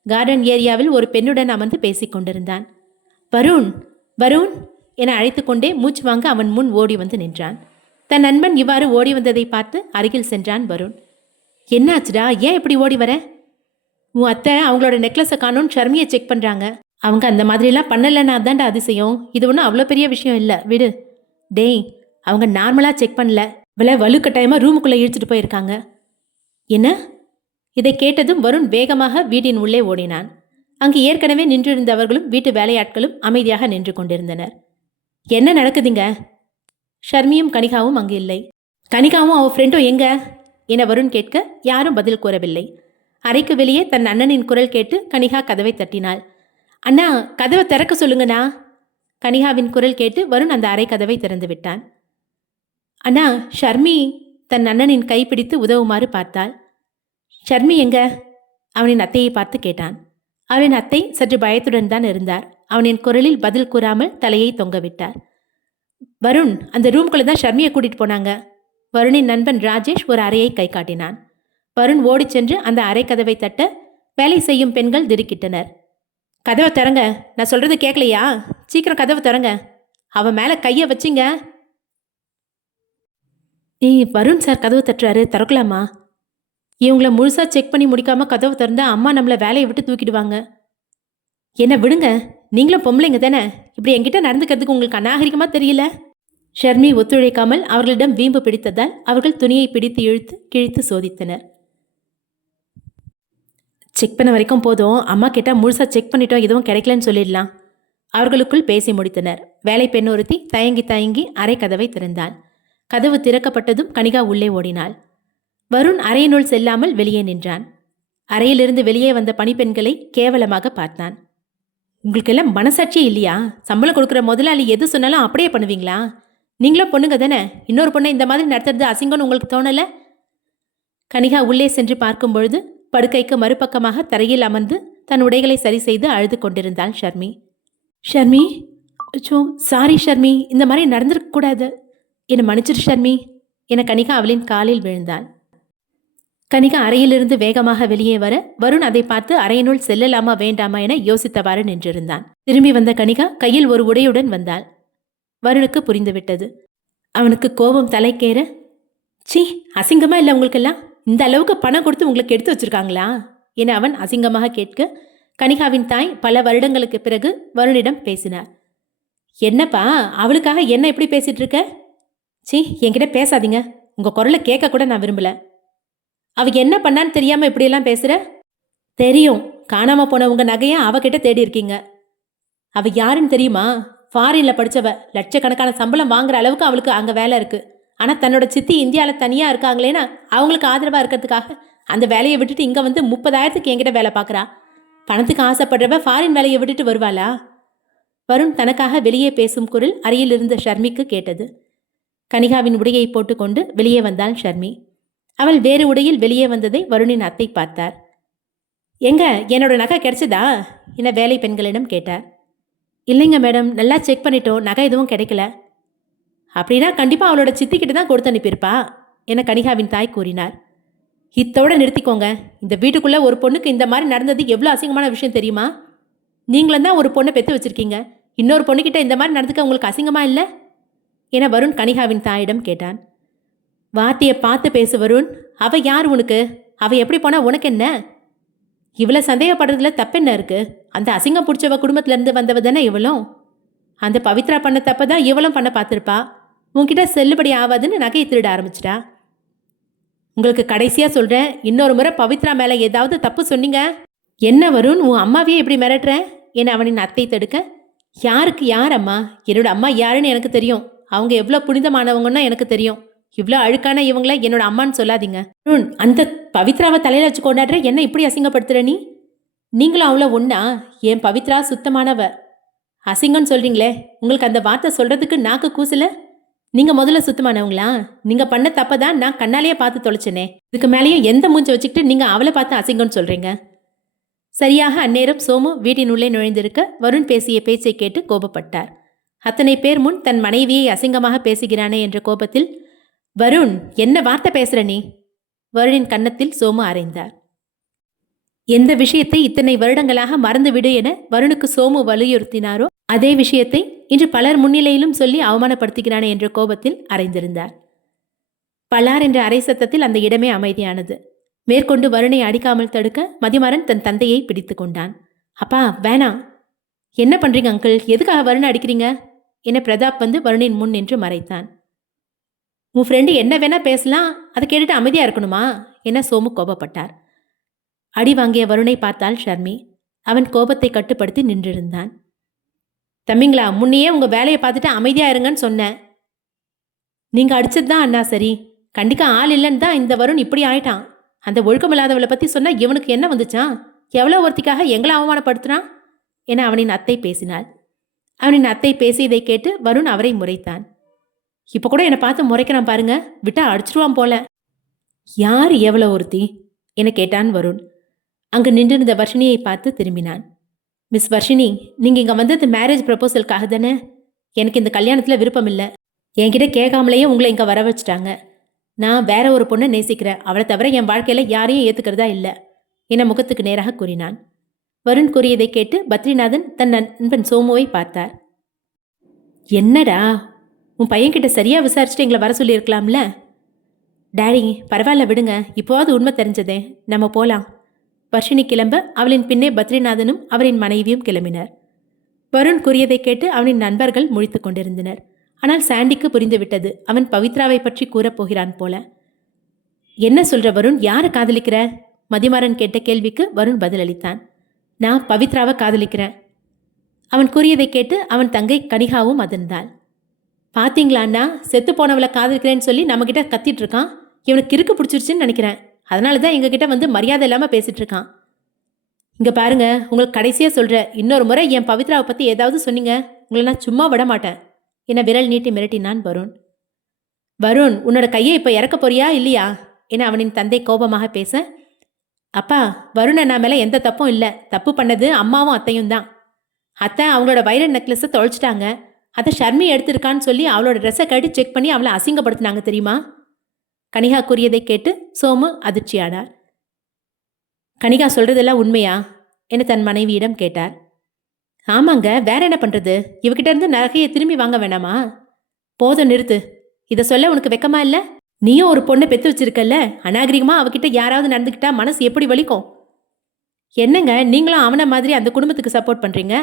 கார்டன் ஏரியாவில் ஒரு பெண்ணுடன் அமர்ந்து பேசிக் கொண்டிருந்தான். வருண், வருண் என அழைத்து கொண்டே மூச்சு வாங்க அவன் முன் ஓடி வந்து நின்றான். தன் நண்பன் இவ்வாறு ஓடி வந்ததை பார்த்து அருகில் சென்றான் வருண். என்னாச்சுடா, ஏன் இப்படி ஓடி வர? உன் அத்தை அவங்களோட நெக்லஸை காணோன்னு ஷர்மியை செக் பண்ணுறாங்க. அவங்க அந்த மாதிரிலாம் பண்ணலைன்னா அதான்டா அதிசயம். இது ஒன்றும் அவ்வளோ பெரிய விஷயம் இல்லை, விடு. டேய், அவங்க நார்மலாக செக் பண்ணல, இவளை வலுக்கட்டாயமாக ரூமுக்குள்ளே இழுத்துட்டு போயிருக்காங்க. என்ன? இதை கேட்டதும் வருண் வேகமாக வீட்டின் உள்ளே ஓடினான். அங்கு ஏற்கனவே நின்றிருந்தவர்களும் வீட்டு வேலையாட்களும் அமைதியாக நின்று கொண்டிருந்தனர். என்ன நடக்குதுங்க? ஷர்மியும் கனிகாவும் அங்கு இல்லை. கனிகாவும் அவள் ஃப்ரெண்டும் எங்க என வருண் கேட்க யாரும் பதில் கூறவில்லை. அறைக்கு வெளியே தன் அண்ணனின் குரல் கேட்டு கனிகா கதவை தட்டினாள். அண்ணா, கதவை திறக்க சொல்லுங்கண்ணா. கனிகாவின் குரல் கேட்டு வருண் அந்த அறை கதவை திறந்து விட்டான். அண்ணா, ஷர்மி தன் அண்ணனின் கைப்பிடித்து உதவுமாறு பார்த்தாள். ஷர்மி எங்க? அவனின் அத்தையை பார்த்து கேட்டான். அவனின் அத்தை சற்று பயத்துடன் தான் இருந்தார். அவனின் குரலில் பதில் கூறாமல் தலையை தொங்கவிட்டார். வருண், அந்த ரூம்குள்ளே தான் ஷர்மியை கூட்டிட்டு போனாங்க. வருணின் நண்பன் ராஜேஷ் ஒரு அறையை கை காட்டினான். வருண் ஓடிச் சென்று அந்த அறை கதவை தட்ட வேலை செய்யும் பெண்கள் திடுக்கிட்டனர். கதவை திறங்க, நான் சொல்றது கேட்கலையா? சீக்கிரம் கதவை திறங்க, அவன் மேலே கையை வச்சிங்க. வருண் சார் கதவை தட்டுறாரு, திறக்கலாமா? இவங்கள முழுசாக செக் பண்ணி முடிக்காமல் கதவை திறந்தா அம்மா நம்மளை வேலையை விட்டு தூக்கிடுவாங்க. என்ன விடுங்க, நீங்களும் பொம்பளைங்க தானே, இப்படி என்கிட்ட நடந்துக்கிறதுக்கு உங்களுக்கு அநாகரிகமாக தெரியல? ஷர்மி ஒத்துழைக்காமல் அவர்களிடம் வீம்பு பிடித்ததால் அவர்கள் துணியை பிடித்து இழுத்து கிழித்து சோதித்தனர். செக் பண்ண வரைக்கும் போதும், அம்மா கேட்டால் முழுசாக செக் பண்ணிட்டோம், எதுவும் கிடைக்கலன்னு சொல்லிடலாம். அவர்களுக்குள் பேசி முடித்தனர். வேலை பெண் ஒருத்தி தயங்கி தயங்கி அறை கதவை திறந்தாள். கதவு திறக்கப்பட்டதும் கனிகா உள்ளே ஓடினாள். வருண் அறையினுள் செல்லாமல் வெளியே நின்றான். அறையிலிருந்து வெளியே வந்த பணிப்பெண்களை கேவலமாக பார்த்தான். உங்களுக்கெல்லாம் மனசாட்சியே இல்லையா? சம்பளம் கொடுக்குற முதலாளி எது சொன்னாலும் அப்படியே பண்ணுவீங்களா? நீங்களும் பொண்ணுங்க தானே, இன்னொரு பொண்ணை இந்த மாதிரி நடத்துறது அசிங்கம்னு உங்களுக்கு தோணலை? கனிகா உள்ளே சென்று பார்க்கும் பொழுது படுக்கைக்கு மறுபக்கமாக தரையில் அமர்ந்து தன் உடைகளை சரி செய்து அழுது கொண்டிருந்தாள் ஷர்மி. ஷர்மி, அச்சோ சாரி ஷர்மி, இந்த மாதிரி நடந்திருக்க கூடாது, என்னை மன்னிச்சிரு ஷர்மி என கனிகா அவளின் காலில் விழுந்தாள். கனிகா அறையிலிருந்து வேகமாக வெளியே வர வருண் அதை பார்த்து அறையினுள் செல்லலாமா வேண்டாமா என யோசித்தவாறு நின்றிருந்தான். திரும்பி வந்த கனிகா கையில் ஒரு உடையுடன் வந்தாள். வருணுக்கு புரிந்துவிட்டது. அவனுக்கு கோபம் தலைக்கேற, சீ அசிங்கமா இல்லை உங்களுக்கெல்லாம், இந்த அளவுக்கு பணம் கொடுத்து உங்களுக்கு எடுத்து வச்சிருக்காங்களா என அவன் அசிங்கமாக கேட்க கனிகாவின் தாய் பல வருடங்களுக்கு பிறகு வருணிடம் பேசினார். என்னப்பா அவளுக்காக என்ன எப்படி பேசிட்டு இருக்க? சீ என்கிட்ட பேசாதீங்க, உங்க குரலை கேட்க கூட நான் விரும்பல. அவ என்ன பண்ணான்னு தெரியாம இப்படியெல்லாம் பேசுற? தெரியும், காணாம போன உங்க நகையை அவகிட்ட தேடி இருக்கீங்க. அவ யாருன்னு தெரியுமா? ஃபாரின்ல படிச்சவ, லட்சக்கணக்கான சம்பளம் வாங்குற அளவுக்கு அவளுக்கு அங்க வேலை இருக்கு. ஆனா தன்னோட சித்தி இந்தியாவில் தனியா இருக்காங்களேன்னா அவங்களுக்கு ஆதரவா இருக்கிறதுக்காக அந்த வேலையை விட்டுட்டு இங்க வந்து 30,000க்கு என்கிட்ட வேலை பார்க்குறா. பணத்துக்கு ஆசைப்படுறவ ஃபாரின் வேலையை விட்டுட்டு வருவாளா? வருண் தனக்காக வெளியே பேசும் குரல் அறையில் இருந்த ஷர்மிக்கு கேட்டது. கனிகாவின் உடையை போட்டுக்கொண்டு வெளியே வந்தாள் ஷர்மி. அவள் வேறு உடையில் வெளியே வந்ததை வருணின் அத்தை பார்த்தார். எங்க என்னோட நகை கிடைச்சதா என வேலை பெண்களிடம் கேட்டார். இல்லைங்க மேடம், நல்லா செக் பண்ணிட்டோம், நகை எதுவும் கிடைக்கல. அப்படின்னா கண்டிப்பாக அவளோட சித்திக்கிட்ட தான் கொடுத்து அனுப்பியிருப்பா என கனிகாவின் தாய் கூறினார். இத்தோட நிறுத்திக்கோங்க, இந்த வீட்டுக்குள்ளே ஒரு பொண்ணுக்கு இந்த மாதிரி நடந்தது எவ்வளோ அசிங்கமான விஷயம் தெரியுமா? நீங்களும் தான் ஒரு பொண்ணை பெற்று வச்சுருக்கீங்க, இன்னொரு பொண்ணுக்கிட்ட இந்த மாதிரி நடந்துக்க உங்களுக்கு அசிங்கமாக இல்லை என வருண் கனிகாவின் தாயிடம் கேட்டான். வார்த்தையை பார்த்து பேசு வருண், அவ யார் உனக்கு? அவ எப்படி போனா உனக்கு என்ன? இவ்வளோ சந்தேகப்படுறதுல தப்பென்ன இருக்கு? அந்த அசிங்கம் பிடிச்சவ குடும்பத்திலேருந்து வந்தவ தானே இவளும். அந்த பவித்ரா பண்ண தப்ப தான் இவளும் பண்ண பார்த்துருப்பா. உன்கிட்ட செல்லுபடி ஆகாதுன்னு நகையை திருட ஆரம்பிச்சிட்டா. உங்களுக்கு கடைசியாக சொல்கிறேன், இன்னொரு முறை பவித்ரா மேலே ஏதாவது தப்பு சொன்னீங்க, என்ன வருண் உன் அம்மாவையே இப்படி மிரட்டுறேன் என அவனின் அத்தை தடுக்க, யாருக்கு யார் அம்மா? என்னோட அம்மா யாருன்னு எனக்கு தெரியும், அவங்க எவ்வளோ புனிதமானவங்கன்னா எனக்கு தெரியும். இவ்வளோ அழுக்கான இவங்கள என்னோட அம்மான்னு சொல்லாதீங்க. அந்த பவித்ராவை தலையில் வச்சு கொண்டாடுற என்ன இப்படி அசிங்கப்படுத்துற நீ? நீங்களும் அவ்வளோ ஒன்றா? என் பவித்ரா சுத்தமானவ. அசிங்கன்னு சொல்கிறீங்களே, உங்களுக்கு அந்த வார்த்தை சொல்கிறதுக்கு நாக்கு கூசல? நீங்கள் முதல்ல சுத்தமானவங்களா? நீங்கள் பண்ண தப்பை தான் நான் கண்ணாலேயே பார்த்து தொலைச்சனே. இதுக்கு மேலேயும் எந்த மூஞ்சை வச்சுக்கிட்டு நீங்கள் அவளை பார்த்து அசிங்கன்னு சொல்கிறீங்க? சரியாக அந்நேரம் சோமு வீட்டினுள்ளே நுழைந்திருக்க வருண் பேசிய பேச்சை கேட்டு கோபப்பட்டார். அத்தனை பேர் முன் தன் மனைவியை அசிங்கமாக பேசுகிறானே என்ற கோபத்தில், வருண் என்ன வார்த்தை பேசுற நீ? வருணின் கன்னத்தில் சோமு அறைந்தார். எந்த விஷயத்தை இத்தனை வருடங்களாக மறந்துவிடு என வருணுக்கு சோமு வலியுறுத்தினாரோ அதே விஷயத்தை இன்று பலர் முன்னிலையிலும் சொல்லி அவமானப்படுத்துகிறானே என்ற கோபத்தில் அறைந்திருந்தார். பலார் என்ற அரை சத்தத்தில் அந்த இடமே அமைதியானது. மேற்கொண்டு வருணை அடிக்காமல் தடுக்க மதிமாறன் தன் தந்தையை பிடித்து கொண்டான். அப்பா வேணாம். என்ன பண்றீங்க அங்கிள்? எதுக்காக வருணை அடிக்கிறீங்க என பிரதாப் வந்து வருணின் முன் நின்று மறைத்தான். உன் ஃப்ரெண்டு என்ன வேணா பேசலாம், அதை கேட்டுட்டு அமைதியா இருக்கணுமா என சோமு கோபப்பட்டார். அடி வாங்கிய வருணை பார்த்தாள் ஷர்மி. அவன் கோபத்தை கட்டுப்படுத்தி நின்றிருந்தான். தம்பிங்களா, முன்னையே உங்க வேலையை பார்த்துட்டு அமைதியா இருங்கன்னு சொன்னேன். நீங்க அடிச்சது தான் அண்ணா சரி, கண்டிக்கா ஆள் இல்லைன்னு தான் இந்த வருண் இப்படி ஆயிட்டான். அந்த ஒழுக்கமில்லாதவளை பத்தி சொன்னா இவனுக்கு என்ன வந்துச்சான்? எவ்வளோ ஒருத்திக்காக எங்களை அவமானப்படுத்துறான் என அவனின் அத்தை பேசினாள். அவனின் அத்தை பேசியதை கேட்டு வருண் அவரை முறைத்தான். இப்போ கூட என்னை பார்த்து முறைக்கிறான் பாருங்க, விட்டா அடிச்சிருவான் போல. யார் எவ்வளோ ஒருத்தி என கேட்டான் வருண். அங்கு நின்றிருந்த வர்ஷினியை பார்த்து திரும்பினான். மிஸ் வர்ஷினி, நீங்கள் இங்கே வந்தது மேரேஜ் ப்ரப்போசலுக்காக தானே? எனக்கு இந்த கல்யாணத்தில் விருப்பம் இல்லை. என்கிட்ட கேட்காமலேயே உங்களை இங்கே வர வச்சுட்டாங்க. நான் வேற ஒரு பொண்ணை நேசிக்கிறேன், அவளை தவிர என் வாழ்க்கையில் யாரையும் ஏற்றுக்கிறதா இல்லை என முகத்துக்கு நேராக கூறினான். வருண் கூறியதை கேட்டு பத்ரிநாதன் தன் நண்பன் சோமுவை பார்த்தார். என்னடா, உன் பையன்கிட்ட சரியாக விசாரிச்சுட்டு எங்களை வர சொல்லியிருக்கலாம்ல? டேடி பரவாயில்ல விடுங்க, இப்போவாது உண்மை தெரிஞ்சதே, நம்ம போகலாம். வர்ஷினி கிளம்ப அவளின் பின்னே பத்ரிநாதனும் அவரின் மனைவியும் கிளம்பினர். வருண் கூறியதை கேட்டு அவனின் நண்பர்கள் முழித்து கொண்டிருந்தனர். ஆனால் சாண்டிக்கு புரிந்துவிட்டது, அவன் பவித்ராவை பற்றி கூறப்போகிறான் போல. என்ன சொல்ற வருண், யாரை காதலிக்கிற? மதிமாறன் கேட்ட கேள்விக்கு வருண் பதிலளித்தான். நான் பவித்ராவை காதலிக்கிறேன். அவன் கூறியதை கேட்டு அவன் தங்கை கனிகாவும் அதிர்ந்தாள். பாத்தீங்களா அண்ணா, செத்து போனவளை காதலிக்கிறேன்னு சொல்லி நம்மகிட்ட கத்திட்டு இருக்கான். இவனுக்கு கிறுக்கு பிடிச்சிருச்சுன்னு நினைக்கிறேன், அதனால தான் எங்ககிட்ட வந்து மரியாதை இல்லாமல் பேசிட்டு இருக்கான். இங்கே பாருங்க, உங்களுக்கு கடைசியாக சொல்கிறேன், இன்னொரு முறை என் பவித்ராவை பற்றி ஏதாவது சொன்னீங்க, உங்களை நான் சும்மா விட மாட்டேன் என விரல் நீட்டி மிரட்டினான் வருண். வருண், உன்னோட கையை இப்போ இறக்க போறியா இல்லையா என அவனின் தந்தை கோபமாக பேச, அப்பா, வருண் அண்ணா மேலே எந்த தப்பும் இல்லை. தப்பு பண்ணது அம்மாவும் அத்தையும் தான். அத்தை அவங்களோட வைரல் நெக்லஸை தொலைச்சிட்டாங்க. அதை ஷர்மி எடுத்திருக்கான்னு சொல்லி அவளோட ட்ரெஸ்ஸை கட்டி செக் பண்ணி அவளை அசிங்கப்படுத்தினாங்க தெரியுமா? கனிகா கூறியதை கேட்டு சோமு அதிர்ச்சியானார். கனிகா சொல்றதெல்லாம் உண்மையா என தன் மனைவியிடம் கேட்டார். ஆமாங்க, வேற என்ன பண்றது? இவகிட்ட இருந்து நகையை திரும்பி வாங்க வேணாமா? போதும், நிறுத்து. இதை சொல்ல உனக்கு வெக்கமா இல்லை? நீயும் ஒரு பொண்ணை பெற்று வச்சிருக்கல்ல, அநாகரிகமா அவகிட்ட யாராவது நடந்துக்கிட்டா மனசு எப்படி வலிக்கும்? என்னங்க, நீங்களும் அவனை மாதிரி அந்த குடும்பத்துக்கு சப்போர்ட் பண்றீங்க?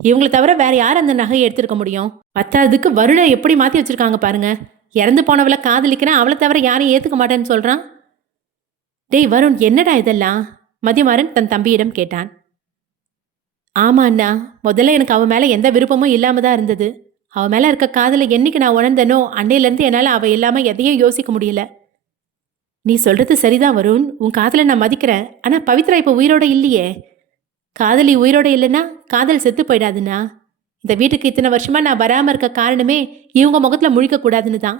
இவங்களை தவிர வேற யார் அந்த நகையை எடுத்திருக்க முடியும்? பத்தாவதுக்கு வருணை எப்படி மாத்தி வச்சிருக்காங்க பாருங்க. இறந்து போனவளை காதலிக்கிறேன், அவளை தவிர யாரையும் ஏத்துக்க மாட்டேன்னு சொல்றான். டேய் வருண், என்னடா இதெல்லாம்? மதிமாறன் தன் தம்பியிடம் கேட்டான். ஆமா அண்ணா, முதல்ல எனக்கு அவன் மேல எந்த விருப்பமும் இல்லாம தான் இருந்தது. அவன் மேல இருக்க காதலை என்னைக்கு நான் உணர்ந்தனோ அன்னையிலேருந்து என்னால் அவ இல்லாம எதையும் யோசிக்க முடியல. நீ சொல்றது சரிதான் வருண், உன் காதலை நான் மதிக்கிறேன். ஆனா பவித்ரா இப்ப உயிரோட இல்லையே. காதலி உயிரோட இல்லைன்னா காதல் செத்து போயிடாதுண்ணா. இந்த வீட்டுக்கு இத்தனை வருஷமா நான் வராம இருக்க காரணமே இவங்க முகத்துல முழிக்க கூடாதுன்னு தான்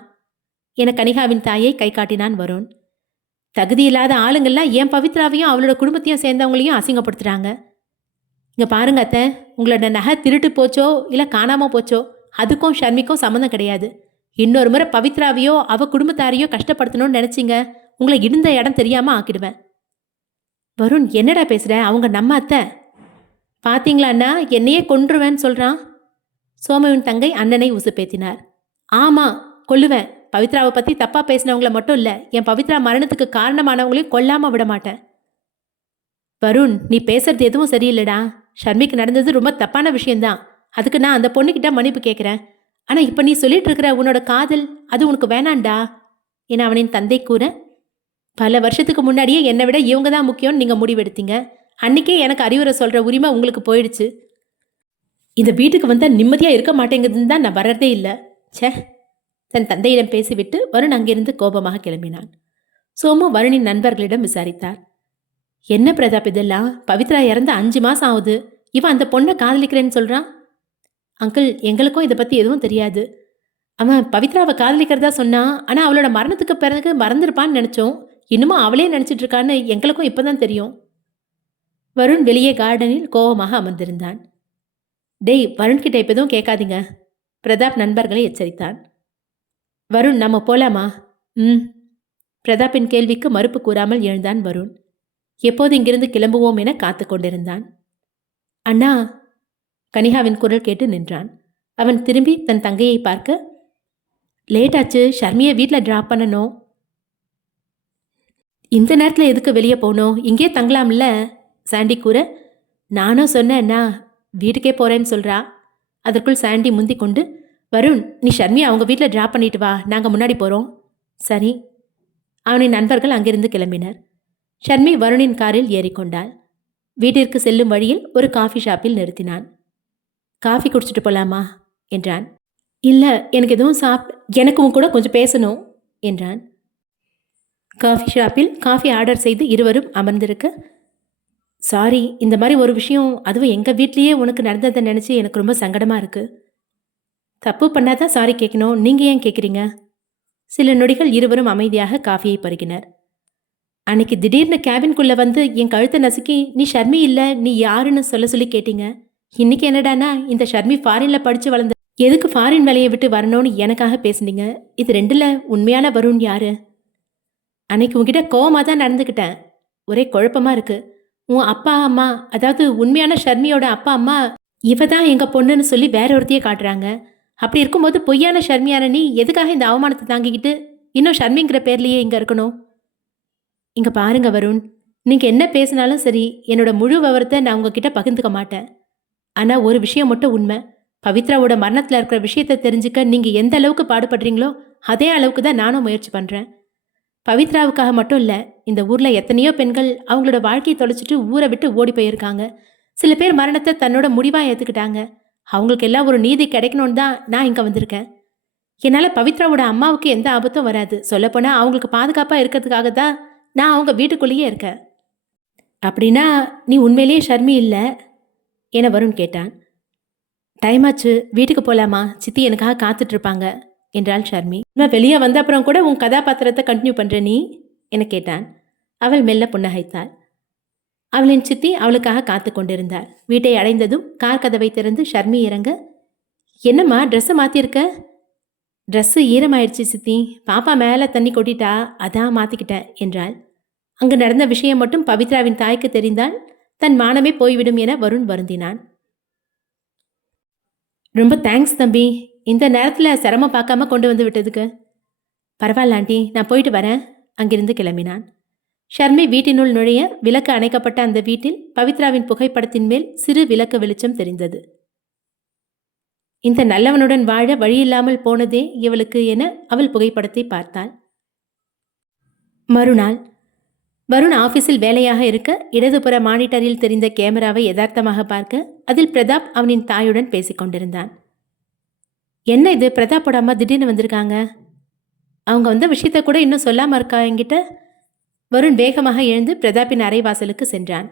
என கனிகாவின் தாயை கை காட்டினான் வருண். தகுதி இல்லாத ஆளுங்கள்லாம் என் பவித்ராவையும் அவளோட குடும்பத்தையும் சேர்ந்தவங்களையும் அசிங்கப்படுத்துறாங்க. இங்க பாருங்க அத்தை, உங்களோட நகை திருட்டு போச்சோ இல்லை காணாம போச்சோ அதுக்கும் ஷர்மிக்கும் சம்மந்தம் கிடையாது. இன்னொரு முறை பவித்ராவையோ அவ குடும்பத்தாரையோ கஷ்டப்படுத்தணும்னு நினைச்சிங்க, உங்களை இருந்த இடம் தெரியாம ஆக்கிடுவேன். வருண், என்னடா பேசுற? அவங்க நம்ம அத்தை. பாத்தீங்களா அண்ணா, என்னையே கொன்றுவேன்னு சொல்றான். சோமுவின் தங்கை அண்ணனை உசுப்பேத்தினார். ஆமா, கொல்லுவேன். பவித்ராவை பத்தி தப்பா பேசினவங்களை மட்டும் இல்ல, என் பவித்ரா மரணத்துக்கு காரணமானவங்களையும் கொல்லாம விட மாட்டேன். வருண், நீ பேசுறது எதுவும் சரியில்லடா. ஷர்மிக்கு நடந்தது ரொம்ப தப்பான விஷயம்தான். அதுக்கு நான் அந்த பொண்ணுகிட்ட மன்னிப்பு கேட்குறேன். ஆனால் இப்போ நீ சொல்லிட்டு இருக்கிற உன்னோட காதல், அது உனக்கு வேணாண்டா என அவனின் தந்தை கூற, பல வருஷத்துக்கு முன்னாடியே என்னை விட இவங்க தான் முக்கியம்னு நீங்கள் முடிவெடுத்தீங்க. அன்னைக்கே எனக்கு அறிவுரை சொல்கிற உரிமை உங்களுக்கு போயிடுச்சு. இந்த வீட்டுக்கு வந்தால் நிம்மதியாக இருக்க மாட்டேங்குதுன்னு தான் நான் வர்றதே இல்லை. சே, தன் தந்தையிடம் பேசிவிட்டு வருண் அங்கிருந்து கோபமாக கிளம்பினான். சோமு வருணின் நண்பர்களிடம் விசாரித்தார். என்ன பிரதாப் இதெல்லாம்? பவித்ரா இறந்து 5 மாதம் ஆகுது, இவன் அந்த பொண்ணை காதலிக்கிறேன்னு சொல்கிறான். அங்கிள், எங்களுக்கும் இதை பற்றி எதுவும் தெரியாது. அவன் பவித்ராவை காதலிக்கிறதா சொன்னான். ஆனால் அவளோட மரணத்துக்கு பிறகு மறந்துருப்பான்னு நினச்சோம். இன்னுமும் அவளே நினச்சிட்டு இருக்கான்னு எங்களுக்கும் இப்போ தான் தெரியும். வருண் வெளியே கார்டனில் கோபமாக அமர்ந்திருந்தான். டேய், வருண்கிட்ட இப்போ எதுவும் கேட்காதீங்க, பிரதாப் நண்பர்களை எச்சரித்தான். வருண், நம்ம போலாமா? பிரதாப்பின் கேள்விக்கு மறுப்பு கூறாமல் எழுந்தான் வருண். எப்போது இங்கிருந்து கிளம்புவோம் என காத்து கொண்டிருந்தான். அண்ணா, கனிகாவின் குரல் கேட்டு நின்றான். அவன் திரும்பி தன் தங்கையை பார்க்க, லேட்டாச்சு, ஷர்மியை வீட்டில் ட்ராப் பண்ணணும். இந்த நேரத்தில் எதுக்கு வெளியே போகணும்? இங்கே தங்கலாம்ல சாண்டி கூற, நானும் சொன்னேன் அண்ணா, வீட்டுக்கே போகிறேன்னு சொல்கிறா. அதற்குள் சாண்டி முந்தி கொண்டு, வருண், நீ ஷர்மியை அவங்க வீட்டில் ட்ராப் பண்ணிட்டு வா, நாங்கள் முன்னாடி போகிறோம். சரி. அவனின் நண்பர்கள் அங்கிருந்து கிளம்பினர். ஷர்மி வருணின் காரில் ஏறிக்கொண்டாள். வீட்டிற்கு செல்லும் வழியில் ஒரு காஃபி ஷாப்பில் நிறுத்தினான். காஃபி குடிச்சிட்டு போலாமா என்றான். இல்லை, எனக்கு எதுவும் எனக்கு உன் கூட கொஞ்சம் பேசணும் என்றான். காஃபி ஷாப்பில் காஃபி ஆர்டர் செய்து இருவரும் அமர்ந்திருக்க, சாரி, இந்த மாதிரி ஒரு விஷயம், அதுவும் எங்கள் வீட்லேயே உனக்கு நடந்ததை நினச்சி எனக்கு ரொம்ப சங்கடமாக இருக்குது. தப்பு பண்ணாதான் சாரி கேட்கணும், நீங்கள் ஏன் கேட்குறீங்க? சில நொடிகள் இருவரும் அமைதியாக காஃபியை பருகினர். அன்னைக்கு திடீர்னு கேபின்குள்ளே வந்து என் கழுத்தை நசுக்கி, நீ ஷர்மி இல்லை, நீ யாருன்னு சொல்லி கேட்டீங்க. இன்னைக்கு என்னடானா, இந்த ஷர்மி ஃபாரினில் படித்து வளர்ந்த, எதுக்கு ஃபாரின் வேலையை விட்டு வரணும்னு எனக்காக பேசுனீங்க. இது ரெண்டில் உண்மையான வருண் யாரு? அன்னைக்கு உங்ககிட்ட கோவமாக தான் நடந்துக்கிட்டேன். ஒரே குழப்பமாக இருக்குது. உன் அப்பா அம்மா, அதாவது உண்மையான ஷர்மியோட அப்பா அம்மா, இவ தான் எங்கள் பொண்ணுன்னு சொல்லி வேற ஒருத்தையே காட்டுறாங்க. அப்படி இருக்கும்போது பொய்யான ஷர்மியான நீ எதுக்காக இந்த அவமானத்தை தாங்கிக்கிட்டு இன்னும் ஷர்மிங்கிற பேர்லேயே இங்கே இருக்கணும்? இங்கே பாருங்க வருண், நீங்கள் என்ன பேசினாலும் சரி, என்னோட முழு விவரத்தை நான் உங்ககிட்ட பகிர்ந்துக்க மாட்டேன். ஆனால் ஒரு விஷயம் மட்டும் உண்மை, பவித்ராவோட மரணத்தில் இருக்கிற விஷயத்தை தெரிஞ்சுக்க நீங்கள் எந்த அளவுக்கு பாடுபடுறீங்களோ அதே அளவுக்கு தான் நானும் முயற்சி பண்ணுறேன். பவித்ராவுக்காக மட்டும் இல்லை, இந்த ஊரில் எத்தனையோ பெண்கள் அவங்களோட வாழ்க்கையை தொலைச்சிட்டு ஊரை விட்டு ஓடி போயிருக்காங்க. சில பேர் மரணத்தை தன்னோட முடிவாக ஏற்றுக்கிட்டாங்க. அவங்களுக்கு எல்லாம் ஒரு நீதி கிடைக்கணும்னு தான் நான் இங்கே வந்திருக்கேன். என்னால் பவித்ராவோட அம்மாவுக்கு எந்த ஆபத்தும் வராது. சொல்லப்போனால் அவங்களுக்கு பாதுகாப்பாக இருக்கிறதுக்காக தான் நான் அவங்க வீட்டுக்குள்ளேயே இருக்கேன். அப்படின்னா நீ உண்மையிலேயே ஷர்மி இல்லை என வருண் கேட்டான். டைம் ஆச்சு, வீட்டுக்கு போகலாமா? சித்தி எனக்காக காத்துட்ருப்பாங்க என்றாள் ஷர்மி. நான் வெளியே வந்த அப்புறம் கூட உன் கதாபாத்திரத்தை கண்டினியூ பண்ணுற நீ? என கேட்டான். அவள் மெல்ல புன்னகைத்தாள். அவளின் சித்தி அவளுக்காக காத்து கொண்டிருந்தாள். வீட்டை அடைந்ததும் கார் கதவை திறந்து ஷர்மி இறங்க, என்னம்மா ட்ரெஸ்ஸை மாற்றிருக்க? ட்ரெஸ்ஸு ஈரமாயிடுச்சு சித்தி, பாப்பா மேலே தண்ணி கொட்டிட்டா, அதான் மாற்றிக்கிட்டேன் என்றாள். அங்கு நடந்த விஷயம் மட்டும் பவித்ராவின் தாய்க்கு தெரிந்தால் தன் மானமே போய்விடும் என வருண் வருந்தினான். ரொம்ப தேங்க்ஸ் தம்பி, இந்த நேரத்தில் சிரமம் பார்க்காம கொண்டு வந்து விட்டதுக்கு. பரவாயில்ல ஆண்டி, நான் போயிட்டு வரேன். அங்கிருந்து கிளம்பினான். ஷர்மி வீட்டினுள் நுழைய விளக்கு அணைக்கப்பட்ட அந்த வீட்டில் பவித்ராவின் புகைப்படத்தின் மேல் சிறு விளக்கு வெளிச்சம் தெரிந்தது. இந்த நல்லவனுடன் வாழ வழியில்லாமல் போனதே இவளுக்கு என அவள் புகைப்படத்தை பார்த்தாள். மறுநாள் வருண் ஆபீஸில் வேலையாக இருக்க இடதுபுற மானிட்டரில் தெரிந்த கேமராவை யதார்த்தமாக பார்க்க அதில் பிரதாப் அவனின் தாயுடன் பேசிக் கொண்டிருந்தான். என்ன இது, பிரதாப்போட அம்மா திடீர்னு வந்திருக்காங்க. அவங்க வந்த விஷயத்த கூட இன்னும் சொல்லாம இருக்கா என்கிட்ட. வருண் வேகமாக எழுந்து பிரதாப்பின் அறைவாசலுக்கு சென்றான்.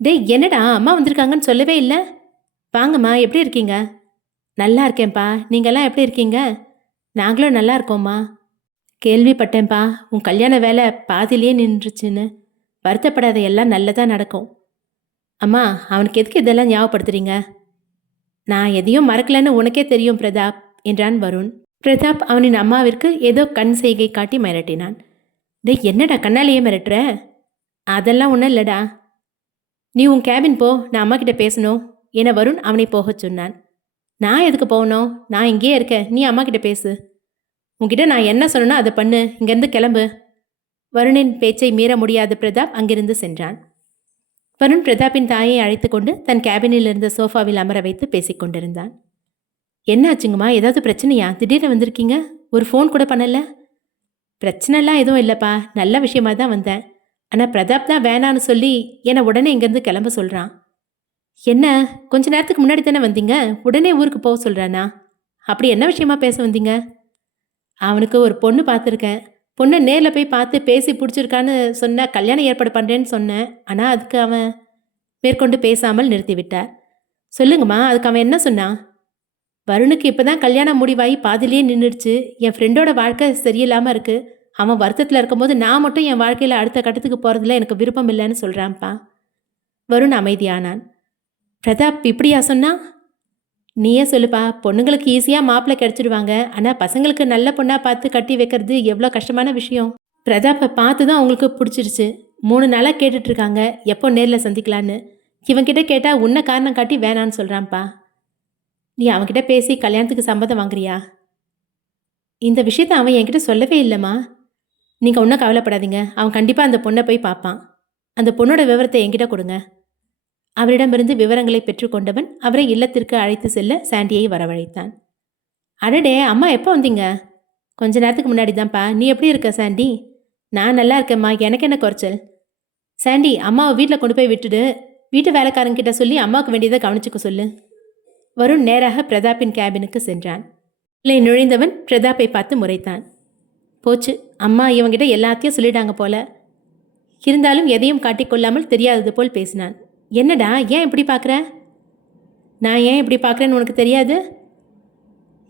டேய், என்னடா அம்மா வந்திருக்காங்கன்னு சொல்லவே இல்லை? வாங்கம்மா, எப்படி இருக்கீங்க? நல்லா இருக்கேன்ப்பா, நீங்கள்லாம் எப்படி இருக்கீங்க? நாங்களும் நல்லா இருக்கோம்மா. கேள்விப்பட்டேன்ப்பா, உன் கல்யாண வேலை பாதிலேயே நின்றுச்சுன்னு. வருத்தப்படாத, எல்லாம் நல்லதாக நடக்கும். அம்மா, அவனுக்கு எதுக்கு இதெல்லாம் ஞாபகப்படுத்துறீங்க? நான் எதையும் மறக்கலன்னு உனக்கே தெரியும் பிரதாப் என்றான் வருண். பிரதாப் அவனின் அம்மாவிற்கு ஏதோ கண் செய்கை காட்டி மிரட்டினான். டேய், என்னடா கண்ணாலேயே மிரட்டுற? அதெல்லாம் ஒன்றும் இல்லைடா. நீ உன் கேபின் போ, நான் அம்மா கிட்ட பேசணும் என வருண் அவனை போகச் சொன்னான். நான் எதுக்கு போகணும்? நான் இங்கேயே இருக்கேன், நீ அம்மா கிட்ட பேசு. உன்கிட்ட நான் என்ன சொன்னனோ அதை பண்ணு, இங்கேருந்து கிளம்பு. வருணின் பேச்சை மீற முடியாத பிரதாப் அங்கிருந்து சென்றான். வருண் பிரதாப்பின் தாயை அழைத்து கொண்டு தன் கேபினில் இருந்த சோஃபாவில் அமர வைத்து பேசிக் கொண்டிருந்தான். என்ன ஆச்சுங்கம்மா, ஏதாவது பிரச்சனையா? திடீர்னு வந்திருக்கீங்க, ஒரு ஃபோன் கூட பண்ணல. பிரச்சனைலாம் எதுவும் இல்லைப்பா, நல்ல விஷயமா தான் வந்தேன். ஆனால் பிரதாப் தான் வேணான்னு சொல்லி என்னை உடனே இங்கேருந்து கிளம்ப சொல்கிறான். என்ன, கொஞ்ச நேரத்துக்கு முன்னாடி தானே வந்தீங்க, உடனே ஊருக்கு போக சொல்கிறானா? அப்படி என்ன விஷயமா பேச வந்தீங்க? அவனுக்கு ஒரு பொண்ணு பார்த்துருக்கேன், பொண்ணை நேரில் போய் பார்த்து பேசி பிடிச்சிருக்கான்னு சொன்ன, கல்யாணம் ஏற்பாடு பண்ணுறேன்னு சொன்னேன். ஆனால் அதுக்கு அவன் மேற்கொண்டு பேசாமல் நிறுத்திவிட்டார். சொல்லுங்கம்மா, அதுக்கு அவன் என்ன சொன்னான்? வருணுக்கு இப்போ தான் கல்யாணம் முடிவாகி பாதிலேயே நின்றுடுச்சு. என் ஃப்ரெண்டோட வாழ்க்கை சரியில்லாமல் இருக்குது. அவன் வருத்தத்தில் இருக்கும்போது நான் மட்டும் என் வாழ்க்கையில் அடுத்த கட்டத்துக்கு போகிறதுல எனக்கு விருப்பம் இல்லைன்னு சொல்கிறான்ப்பா. வருண் அமைதியானான். பிரதாப் இப்படியா சொன்னா? நீயே சொல்லுப்பா, பொண்ணுங்களுக்கு ஈஸியாக மாப்பிள்ளை கிடச்சிடுவாங்க, ஆனால் பசங்களுக்கு நல்ல பொண்ணாக பார்த்து கட்டி வைக்கிறது எவ்வளோ கஷ்டமான விஷயம். பிரதாப்பை பார்த்து தான் அவங்களுக்கு பிடிச்சிருச்சு. 3 நாளாக கேட்டுட்ருக்காங்க எப்போ நேரில் சந்திக்கலான்னு. இவன்கிட்ட கேட்டால் உன்னை காரணம் காட்டி வேணான்னு சொல்கிறான்ப்பா. நீ அவன்கிட்ட பேசி கல்யாணத்துக்கு சம்மதம் வாங்குறியா? இந்த விஷயத்தை அவன் என்கிட்ட சொல்லவே இல்லைம்மா. நீங்கள் ஒன்றும் கவலைப்படாதீங்க, அவன் கண்டிப்பாக அந்த பொண்ணை போய் பார்ப்பான். அந்த பொண்ணோட விவரத்தை என்கிட்ட கொடுங்க. அவரிடமிருந்து விவரங்களை பெற்றுக்கொண்டவன் அவரை இல்லத்திற்கு அழைத்து செல்ல சாண்டியை வரவழைத்தான். அடடே, அம்மா எப்போ வந்தீங்க? கொஞ்ச நேரத்துக்கு முன்னாடி தான்ப்பா. நீ எப்படி இருக்க சாண்டி? நான் நல்லா இருக்கேம்மா, எனக்கு என்ன குறைச்சல்? சாண்டி, அம்மாவை வீட்டில் கொண்டு போய் விட்டுடு. வீட்டு வேலைக்காரங்கிட்ட சொல்லி அம்மாவுக்கு வேண்டியதை கவனிச்சுக்க சொல்லு. வருண் நேராக பிரதாப்பின் கேபினுக்கு சென்றான். உள்ளே நுழைந்தவன் பிரதாப்பை பார்த்து முறைத்தான். போச்சு, அம்மா இவங்கிட்ட எல்லாத்தையும் சொல்லிட்டாங்க போல. இருந்தாலும் எதையும் காட்டிக்கொள்ளாமல் தெரியாதது போல் பேசினான். என்னடா, ஏன் இப்படி பார்க்குற? நான் ஏன் இப்படி பார்க்குறேன்னு உனக்கு தெரியாது?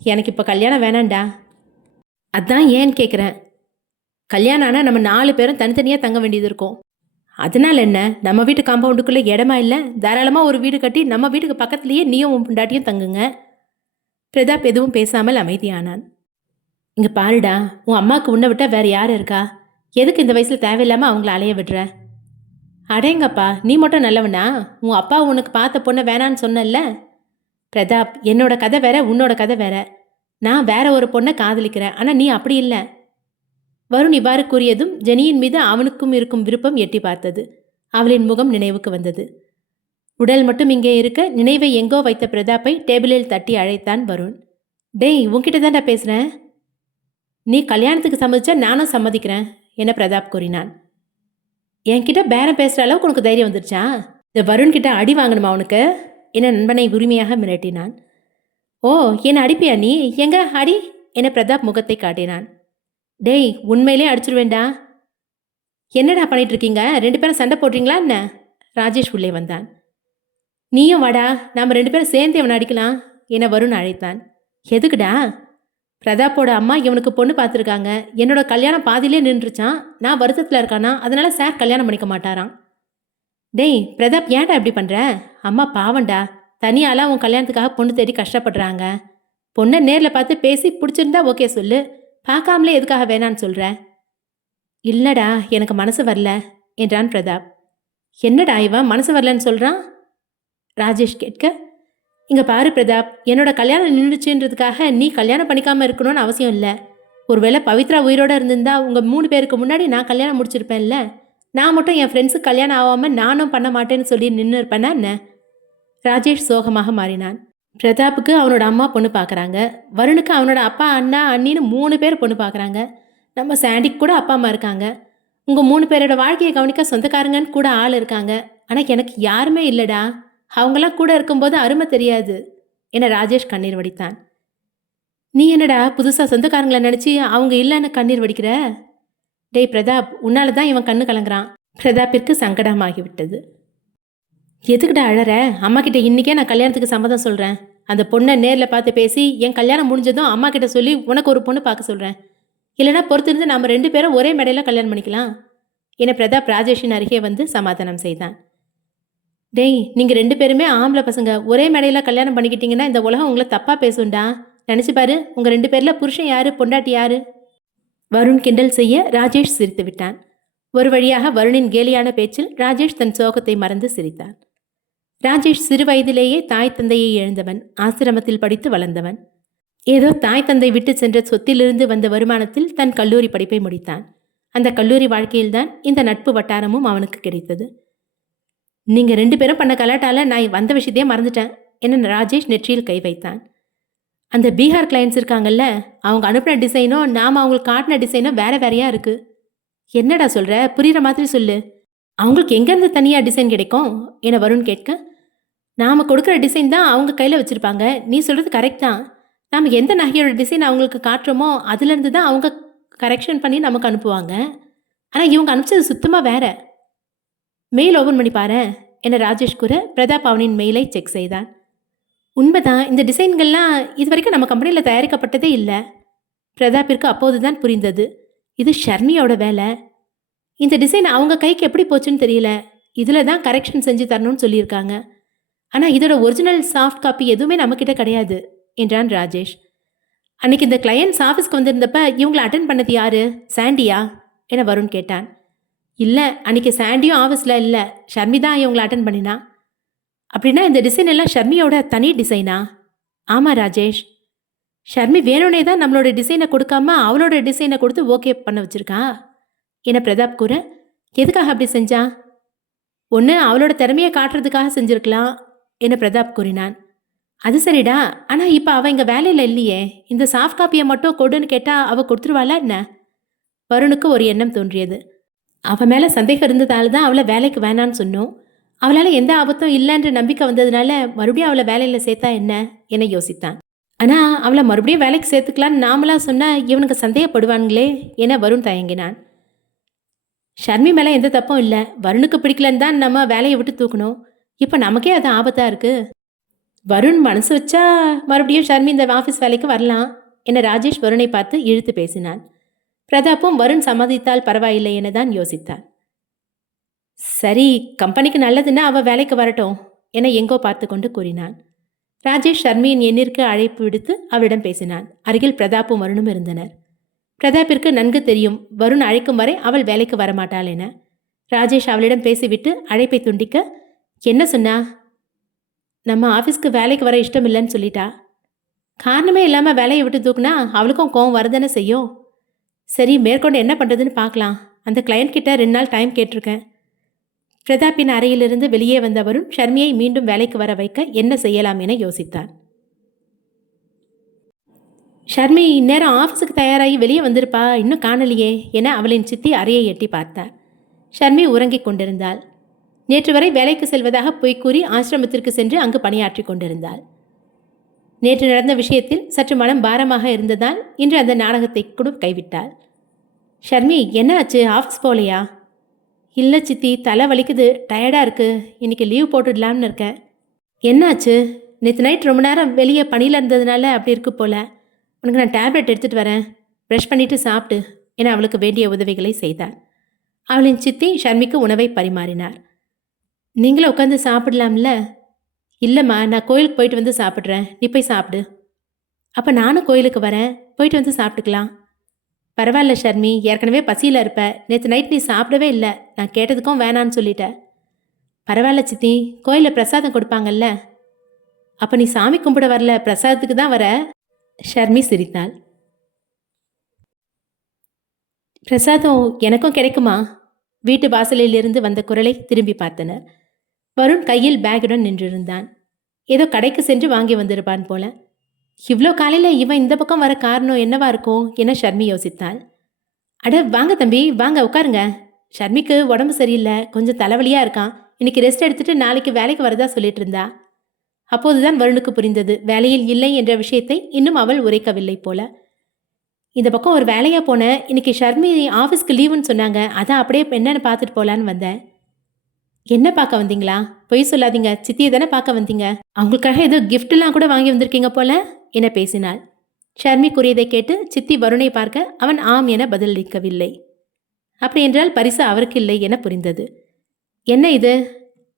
எனக்கு இப்போ கல்யாணம் வேணாண்டா. அதான் ஏன்னு கேட்குறேன். கல்யாணம் ஆனால் நம்ம 4 பேரும் தனித்தனியாக தங்க வேண்டியது இருக்கும். அதனால் என்ன, நம்ம வீட்டு காம்பவுண்டுக்குள்ளே இடமா இல்லை? தாராளமாக ஒரு வீடு கட்டி நம்ம வீட்டுக்கு பக்கத்துலேயே நீயும் உன் பொண்டாட்டியும் தங்குங்க. பிரதாப் எதுவும் பேசாமல் அமைதியானான். இங்கே பாருடா, உன் அம்மாவுக்கு உன்னை விட்டால் வேறு யார் இருக்கா? எதுக்கு இந்த வயசில் தேவையில்லாமல் அவங்கள அலைய விடுற? அடேங்கப்பா, நீ மட்டும் நல்லவனா? உன் அப்பா உனக்கு பார்த்த பொண்ணை வேணான்னு சொன்னல. பிரதாப், என்னோட கதை வேற, உன்னோட கதை வேற. நான் வேற ஒரு பொண்ணை காதலிக்கிறேன், ஆனால் நீ அப்படி இல்லை. வருண் இவ்வாறு கூறியதும் ஜெனியின் மீது அவனுக்கும் இருக்கும் விருப்பம் எட்டி பார்த்தது. அவளின் முகம் நினைவுக்கு வந்தது. உடல் மட்டும் இங்கே இருக்க நினைவை எங்கோ வைத்த பிரதாப்பை டேபிளில் தட்டி அழைத்தான் வருண். டேய், உன்கிட்ட தான்டா பேசுகிறேன். நீ கல்யாணத்துக்கு சம்மதிச்சா நானும் சம்மதிக்கிறேன் என பிரதாப் கூறினான். என்கிட்ட பேரம் பேசுகிற அளவுக்கு உனக்கு தைரியம் வந்துருச்சா? இந்த வருண்கிட்ட அடி வாங்கணுமா உனக்கு என நண்பனை உரிமையாக மிரட்டினான். ஓ, என்னை அடிப்பியா நீ? எங்க அடி என பிரதாப் முகத்தை காட்டினான். டேய், உண்மையிலே அடிச்சிருவேண்டா. என்னடா பண்ணிட்டு இருக்கீங்க? 2 பேரும் சண்டை போடுறீங்களா என்ன? ராஜேஷ் உள்ளே வந்தான். நீயும் வாடா, நாம் 2 பேரும் சேர்ந்து அவனை அடிக்கலாம் என வருண் அழைத்தான். எதுக்குடா? பிரதாப்போட அம்மா இவனுக்கு பொண்ணு பார்த்துருக்காங்க. என்னோட கல்யாணம் பாதியிலே நின்றுச்சான். நான் வருத்தத்தில் இருக்கானா, அதனால சார் கல்யாணம் பண்ணிக்க மாட்டாராம். டேய் பிரதாப், ஏன்டா இப்படி பண்ணுற? அம்மா பாவண்டா, தனியாலாம் உன் கல்யாணத்துக்காக பொண்ணு தேடி கஷ்டப்படுறாங்க. பொண்ணை நேரில் பார்த்து பேசி பிடிச்சிருந்தா ஓகே சொல்லு, பார்க்காமலே எதுக்காக வேணான்னு சொல்கிற? இல்லைடா, எனக்கு மனசு வரல என்றான் பிரதாப். என்னடா இவன் மனசு வரலன்னு சொல்கிறான்? ராஜேஷ் கேட்க, இங்கே பாரு பிரதாப், என்னோட கல்யாணம் நின்றுச்சுன்றதுக்காக நீ கல்யாணம் பண்ணிக்காமல் இருக்கணும்னு அவசியம் இல்லை. ஒருவேளை பவித்ரா உயிரோடு இருந்திருந்தா உங்கள் 3 பேருக்கு முன்னாடி நான் கல்யாணம் முடிச்சிருப்பேன்ல. நான் மட்டும் என் ஃப்ரெண்ட்ஸுக்கு கல்யாணம் ஆகாமல் நானும் பண்ண மாட்டேன்னு சொல்லி நின்று இருப்பேனா என்ன? ராஜேஷ் சோகமாக மாறினான். பிரதாப்புக்கு அவனோட அம்மா பொண்ணு பார்க்குறாங்க. வருணுக்கு அவனோட அப்பா, அண்ணா, அண்ணின்னு 3 பேர் பொண்ணு பார்க்குறாங்க. நம்ம சாண்டிக்கு கூட அப்பா அம்மா இருக்காங்க. உங்கள் 3 பேரோட வாழ்க்கையை கவனிக்க சொந்தக்காரங்கன்னு கூட ஆள் இருக்காங்க. ஆனால் எனக்கு யாருமே இல்லைடா. அவங்களாம் கூட இருக்கும்போது அருமை தெரியாது என ராஜேஷ் கண்ணீர் வடித்தான். நீ என்னடா புதுசாக சொந்தக்காரங்களை நினச்சி அவங்க இல்லைன்னு கண்ணீர் வடிக்கிற? டேய் பிரதாப், உன்னால தான் இவன் கண்ணு கலங்குறான். பிரதாப்பிற்கு சங்கடமாகிவிட்டது. எதுக்குடா அழற? அம்மா கிட்ட இன்னைக்கே நான் கல்யாணத்துக்கு சம்மதம் சொல்கிறேன். அந்த பொண்ணை நேரில் பார்த்து பேசி என் கல்யாணம் முடிஞ்சதும் அம்மா கிட்ட சொல்லி உனக்கு ஒரு பொண்ணு பார்க்க சொல்கிறேன். இல்லைனா பொறுத்திருந்து நம்ம 2 பேரும் ஒரே மேடையில் கல்யாணம் பண்ணிக்கலாம் என பிரதாப் ராஜேஷின் அருகே வந்து சமாதானம் செய்தான். டேய், நீங்கள் 2 பேருமே ஆம்பளை பசங்க, ஒரே மேடையில் கல்யாணம் பண்ணிக்கிட்டீங்கன்னா இந்த உலகம் உங்களை தப்பாக பேசுண்டா. நினச்சி பாரு, உங்கள் 2 பேரில் புருஷன் யாரு, பொண்டாட்டி யாரு? வருண் கிண்டல் செய்ய ராஜேஷ் சிரித்து விட்டான். ஒரு வழியாக வருணின் கேலியான பேச்சில் ராஜேஷ் தன் சோகத்தை மறந்து சிரித்தான். ராஜேஷ் சிறு வயதிலேயே தாய் தந்தையை இழந்தவன், ஆசிரமத்தில் படித்து வளர்ந்தவன். ஏதோ தாய் தந்தை விட்டு சென்ற சொத்திலிருந்து வந்த வருமானத்தில் தன் கல்லூரி படிப்பை முடித்தான். அந்த கல்லூரி வாழ்க்கையில்தான் இந்த நட்பு வட்டாரமும் அவனுக்கு கிடைத்தது. நீங்கள் 2 பேரும் பண்ண கலாட்டால நான் வந்த விஷயத்தையே மறந்துட்டேன் என ராஜேஷ் நெற்றியில் கை வைத்தான். அந்த பீகார் கிளைண்ட்ஸ் இருக்காங்கல்ல, அவங்க அனுப்பின டிசைனும் நாம் அவங்களுக்கு காட்டின டிசைனும் வேற வேறையா இருக்கு. என்னடா சொல்கிற? புரிகிற மாதிரி சொல்லு. அவங்களுக்கு எங்கேருந்து தனியாக டிசைன் கிடைக்கும் என வருண் கேட்க, நாம் கொடுக்குற டிசைன் தான் அவங்க கையில் வச்சுருப்பாங்க. நீ சொல்கிறது கரெக்ட் தான். நாம் எந்த நகையோட டிசைன் அவங்களுக்கு காட்டுறோமோ அதுலேருந்து தான் அவங்க கரெக்ஷன் பண்ணி நமக்கு அனுப்புவாங்க. ஆனால் இவங்க அனுப்பிச்சது சுத்தமாக வேற. மெயில் ஓப்பன் பண்ணி பாரு என ராஜேஷ் கூற பிரதாப் அவனின் மெயிலை செக் செய்தான். உண்மைதான், இந்த டிசைன்கள்லாம் இது வரைக்கும் நம்ம கம்பெனியில் தயாரிக்கப்பட்டதே இல்லை. பிரதாப்பிற்கு அப்போது தான் புரிந்தது, இது ஷர்மியோட வேலை. இந்த டிசைன் அவங்க கைக்கு எப்படி போச்சுன்னு தெரியல. இதில் தான் கரெக்ஷன் செஞ்சு தரணும்னு சொல்லியிருக்காங்க. ஆனால் இதோட ஒரிஜினல் சாஃப்ட் காப்பி எதுவுமே நம்மக்கிட்ட கிடையாது என்றான் ராஜேஷ். அன்னைக்கு இந்த கிளையன்ஸ் ஆஃபீஸ்க்கு வந்திருந்தப்ப இவங்களை அட்டென்ட் பண்ணது யாரு? சாண்டியா என வருண் கேட்டான். இல்லை, அன்றைக்கி சாண்டியும் ஆஃபீஸில் இல்லை, ஷர்மி தான் இவங்களை அட்டன் பண்ணினா. அப்படின்னா இந்த டிசைன் எல்லாம் ஷர்மியோட தனி டிசைனா? ஆமாம் ராஜேஷ், ஷர்மி வேணும்னே தான் நம்மளோட டிசைனை கொடுக்காம அவளோட டிசைனை கொடுத்து ஓகே பண்ண வச்சுருக்கா என பிரதாப் கூற, எதுக்காக அப்படி செஞ்சா? ஒன்று அவளோட திறமையை காட்டுறதுக்காக செஞ்சுருக்கலாம் என பிரதாப் கூறினான். அது சரிடா, ஆனால் இப்போ அவள் இங்கே வேலையில் இல்லையே, இந்த சாஃப்ட் காப்பியை மட்டும் கொடுன்னு கேட்டால் அவள் கொடுத்துருவாளா என்ன? வருணுக்கு ஒரு எண்ணம் தோன்றியது. அவள் மேலே சந்தேகம் இருந்ததால தான் அவளை வேலைக்கு வேணான்னு சொன்னோம். அவளால் எந்த ஆபத்தும் இல்லைன்ற நம்பிக்கை வந்ததுனால மறுபடியும் அவளை வேலையில் சேர்த்தா என்ன என யோசித்தான். ஆனால் அவளை மறுபடியும் வேலைக்கு சேர்த்துக்கலான்னு நாமளாக சொன்னால் இவனுக்கு சந்தேகப்படுவானுங்களே என வருண் தயங்கினான். ஷர்மி மேலே எந்த தப்பும் இல்லை, வருணுக்கு பிடிக்கலன்னு தான் நம்ம வேலையை விட்டு தூக்கணும். இப்போ நமக்கே அது ஆபத்தாக இருக்குது. வருண் மனசு வச்சா மறுபடியும் ஷர்மி இந்த ஆஃபீஸ் வேலைக்கு வரலாம் என ராஜேஷ் வருணை பார்த்து இழுத்து பேசினான். பிரதாப்பும் வருண் சம்மதித்தால் பரவாயில்லை என தான் யோசித்தான். சரி, கம்பெனிக்கு நல்லதுன்னா அவள் வேலைக்கு வரட்டும் என எங்கோ பார்த்து கொண்டு கூறினான். ராஜேஷ் ஷர்மியின் எண்ணிற்கு அழைப்பு விடுத்து அவளிடம் பேசினான். அருகில் பிரதாப்பும் வருணும் இருந்தனர். பிரதாப்பிற்கு நன்கு தெரியும் வருண் அழைக்கும் வரை அவள் வேலைக்கு வரமாட்டாள் என. ராஜேஷ் அவளிடம் பேசிவிட்டு அழைப்பை துண்டிக்க, என்ன சொன்னா? நம்ம ஆஃபீஸ்க்கு வேலைக்கு வர இஷ்டம் இல்லைன்னு சொல்லிட்டா. காரணமே இல்லாமல் வேலையை விட்டு தூக்குனா அவளுக்கும் கோவம் வரதானே செய்யும். சரி, மேற்கொண்டு என்ன பண்ணுறதுன்னு பார்க்கலாம். அந்த கிளையண்ட் கிட்ட 2 நாள் டைம் கேட்டிருக்கேன். பிரதாப்பின் அறையிலிருந்து வெளியே வந்த வருண் ஷர்மியை மீண்டும் வேலைக்கு வர வைக்க என்ன செய்யலாம் என யோசித்தார். ஷர்மி இந்நேரம் ஆஃபீஸுக்கு தயாராகி வெளியே வந்திருப்பா, இன்னும் காணலையே என அவளின் சித்தி அறையை எட்டி பார்த்தார். ஷர்மி உறங்கிக் கொண்டிருந்தாள். நேற்று வரை வேலைக்கு செல்வதாக பொய் கூறி ஆசிரமத்திற்கு சென்று அங்கு பணியாற்றி கொண்டிருந்தாள். நேற்று நடந்த விஷயத்தில் சற்று மனம் பாரமாக இருந்ததால் இன்று அந்த நாடகத்தை கூட கைவிட்டாள். ஷர்மி, என்ன ஆச்சு? ஆஃபீஸ் போகலையா? இல்லை சித்தி, தலை வலிக்குது, டயர்டாக இருக்குது, இன்றைக்கி லீவ் போட்டுடலாம்னு இருக்கேன். என்னாச்சு? நேற்று நைட் ரொம்ப நேரம் வெளியே பணியில் இருந்ததுனால அப்படி இருக்கு போல. உனக்கு நான் டேப்லெட் எடுத்துகிட்டு வரேன், ப்ரஷ் பண்ணிவிட்டு சாப்பிட்டு என அவளுக்கு வேண்டிய உதவிகளை செய்தார். அவளின் சித்தி ஷர்மிக்கு உணவை பரிமாறினார். நீங்களும் உட்காந்து சாப்பிடலாம்ல? இல்லைம்மா, நான் கோயிலுக்கு போயிட்டு வந்து சாப்பிட்றேன், நீ போய் சாப்பிடு. அப்போ நானும் கோயிலுக்கு வரேன், போயிட்டு வந்து சாப்பிட்டுக்கலாம். பரவாயில்ல ஷர்மி, ஏற்கனவே பசியில் இருப்ப, நேற்று நைட் நீ சாப்பிடவே இல்லை, நான் கேட்டதுக்கும் வேணான்னு சொல்லிட்டேன். பரவாயில்ல சித்தி, கோயிலில் பிரசாதம் கொடுப்பாங்கல்ல. அப்போ நீ சாமி கும்பிட வரல, பிரசாதத்துக்கு தான் வர? ஷர்மி சிரித்தாள். பிரசாதம் எனக்கும் கிடைக்குமா? வீட்டு வாசலிலிருந்து வந்த குரலை திரும்பி பார்த்தனர். வருண் கையில் பேக்குடன் நின்றிருந்தான். ஏதோ கடைக்கு சென்று வாங்கி வந்திருப்பான் போல. இவ்வளோ காலையில் இவன் இந்த பக்கம் வர காரணம் என்னவா இருக்கும் என ஷர்மி யோசித்தாள். அட வாங்க தம்பி, வாங்க உட்காருங்க. ஷர்மிக்கு உடம்பு சரியில்லை, கொஞ்சம் தலைவலியாக இருக்கான். இன்னைக்கு ரெஸ்ட் எடுத்துட்டு நாளைக்கு வேலைக்கு வரதா சொல்லிட்டு இருந்தா. அப்போதுதான் வருணுக்கு புரிந்தது, வேலையில் இல்லை என்ற விஷயத்தை இன்னும் அவள் உரைக்கவில்லை போல. இந்த பக்கம் ஒரு வேலையாக போனேன், இன்னைக்கு ஷர்மி ஆஃபீஸ்க்கு லீவுன்னு சொன்னாங்க, அதான் அப்படியே என்னென்னு பார்த்துட்டு போகலான்னு வந்தேன். என்ன பார்க்க வந்தீங்களா? பொய் சொல்லாதீங்க, சித்தியை தானே பார்க்க வந்தீங்க. அவங்களுக்காக ஏதோ கிஃப்ட்லாம் கூட வாங்கி வந்திருக்கீங்க போல என பேசினாள். ஷர்மி கூறியதை கேட்டு சித்தி வருணை பார்க்க அவன் ஆம் என பதிலளிக்கவில்லை. அப்படி என்றால் பரிசு அவருக்கு இல்லை என புரிந்தது. என்ன இது,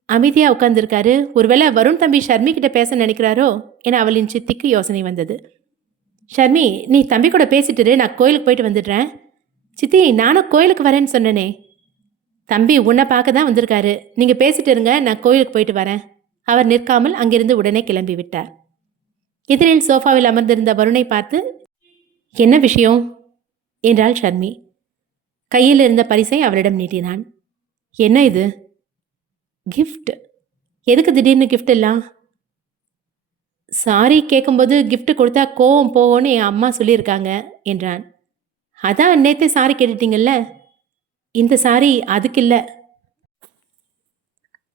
அமைதியாக உட்கார்ந்துருக்காரு, ஒருவேளை வருண் தம்பி ஷர்மி கிட்ட பேச நினைக்கிறாரோ என அவளின் சித்திக்கு யோசனை வந்தது. ஷர்மி, நீ தம்பி கூட பேசிட்டு நான் கோயிலுக்கு போயிட்டு வந்துடுறேன். சித்தி, நானும் கோயிலுக்கு வரேன்னு சொன்னனே. தம்பி உன்னை பார்க்க தான் வந்திருக்காரு, நீங்கள் பேசிட்டு இருங்க, நான் கோயிலுக்கு போயிட்டு வரேன். அவர் நிற்காமல் அங்கிருந்து உடனே கிளம்பி விட்டார். எதிரில் சோஃபாவில் அமர்ந்திருந்த வருணை பார்த்து, என்ன விஷயம் என்றாள் ஷர்மி. கையில் இருந்த பரிசை அவரிடம் நீட்டினான். என்ன இது? கிஃப்ட். எதுக்கு திடீர்னு கிஃப்ட் எல்லாம்? சாரி கேட்கும்போது கிஃப்ட் கொடுத்தா கோவம் போவோன்னு என் அம்மா சொல்லியிருக்காங்க என்றான். அதான் நேற்றே சாரி கேட்டுட்டீங்கல்ல, இந்த சாரி அதுக்கு இல்லை.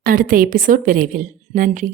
அடுத்த எபிசோட் விரைவில். நன்றி.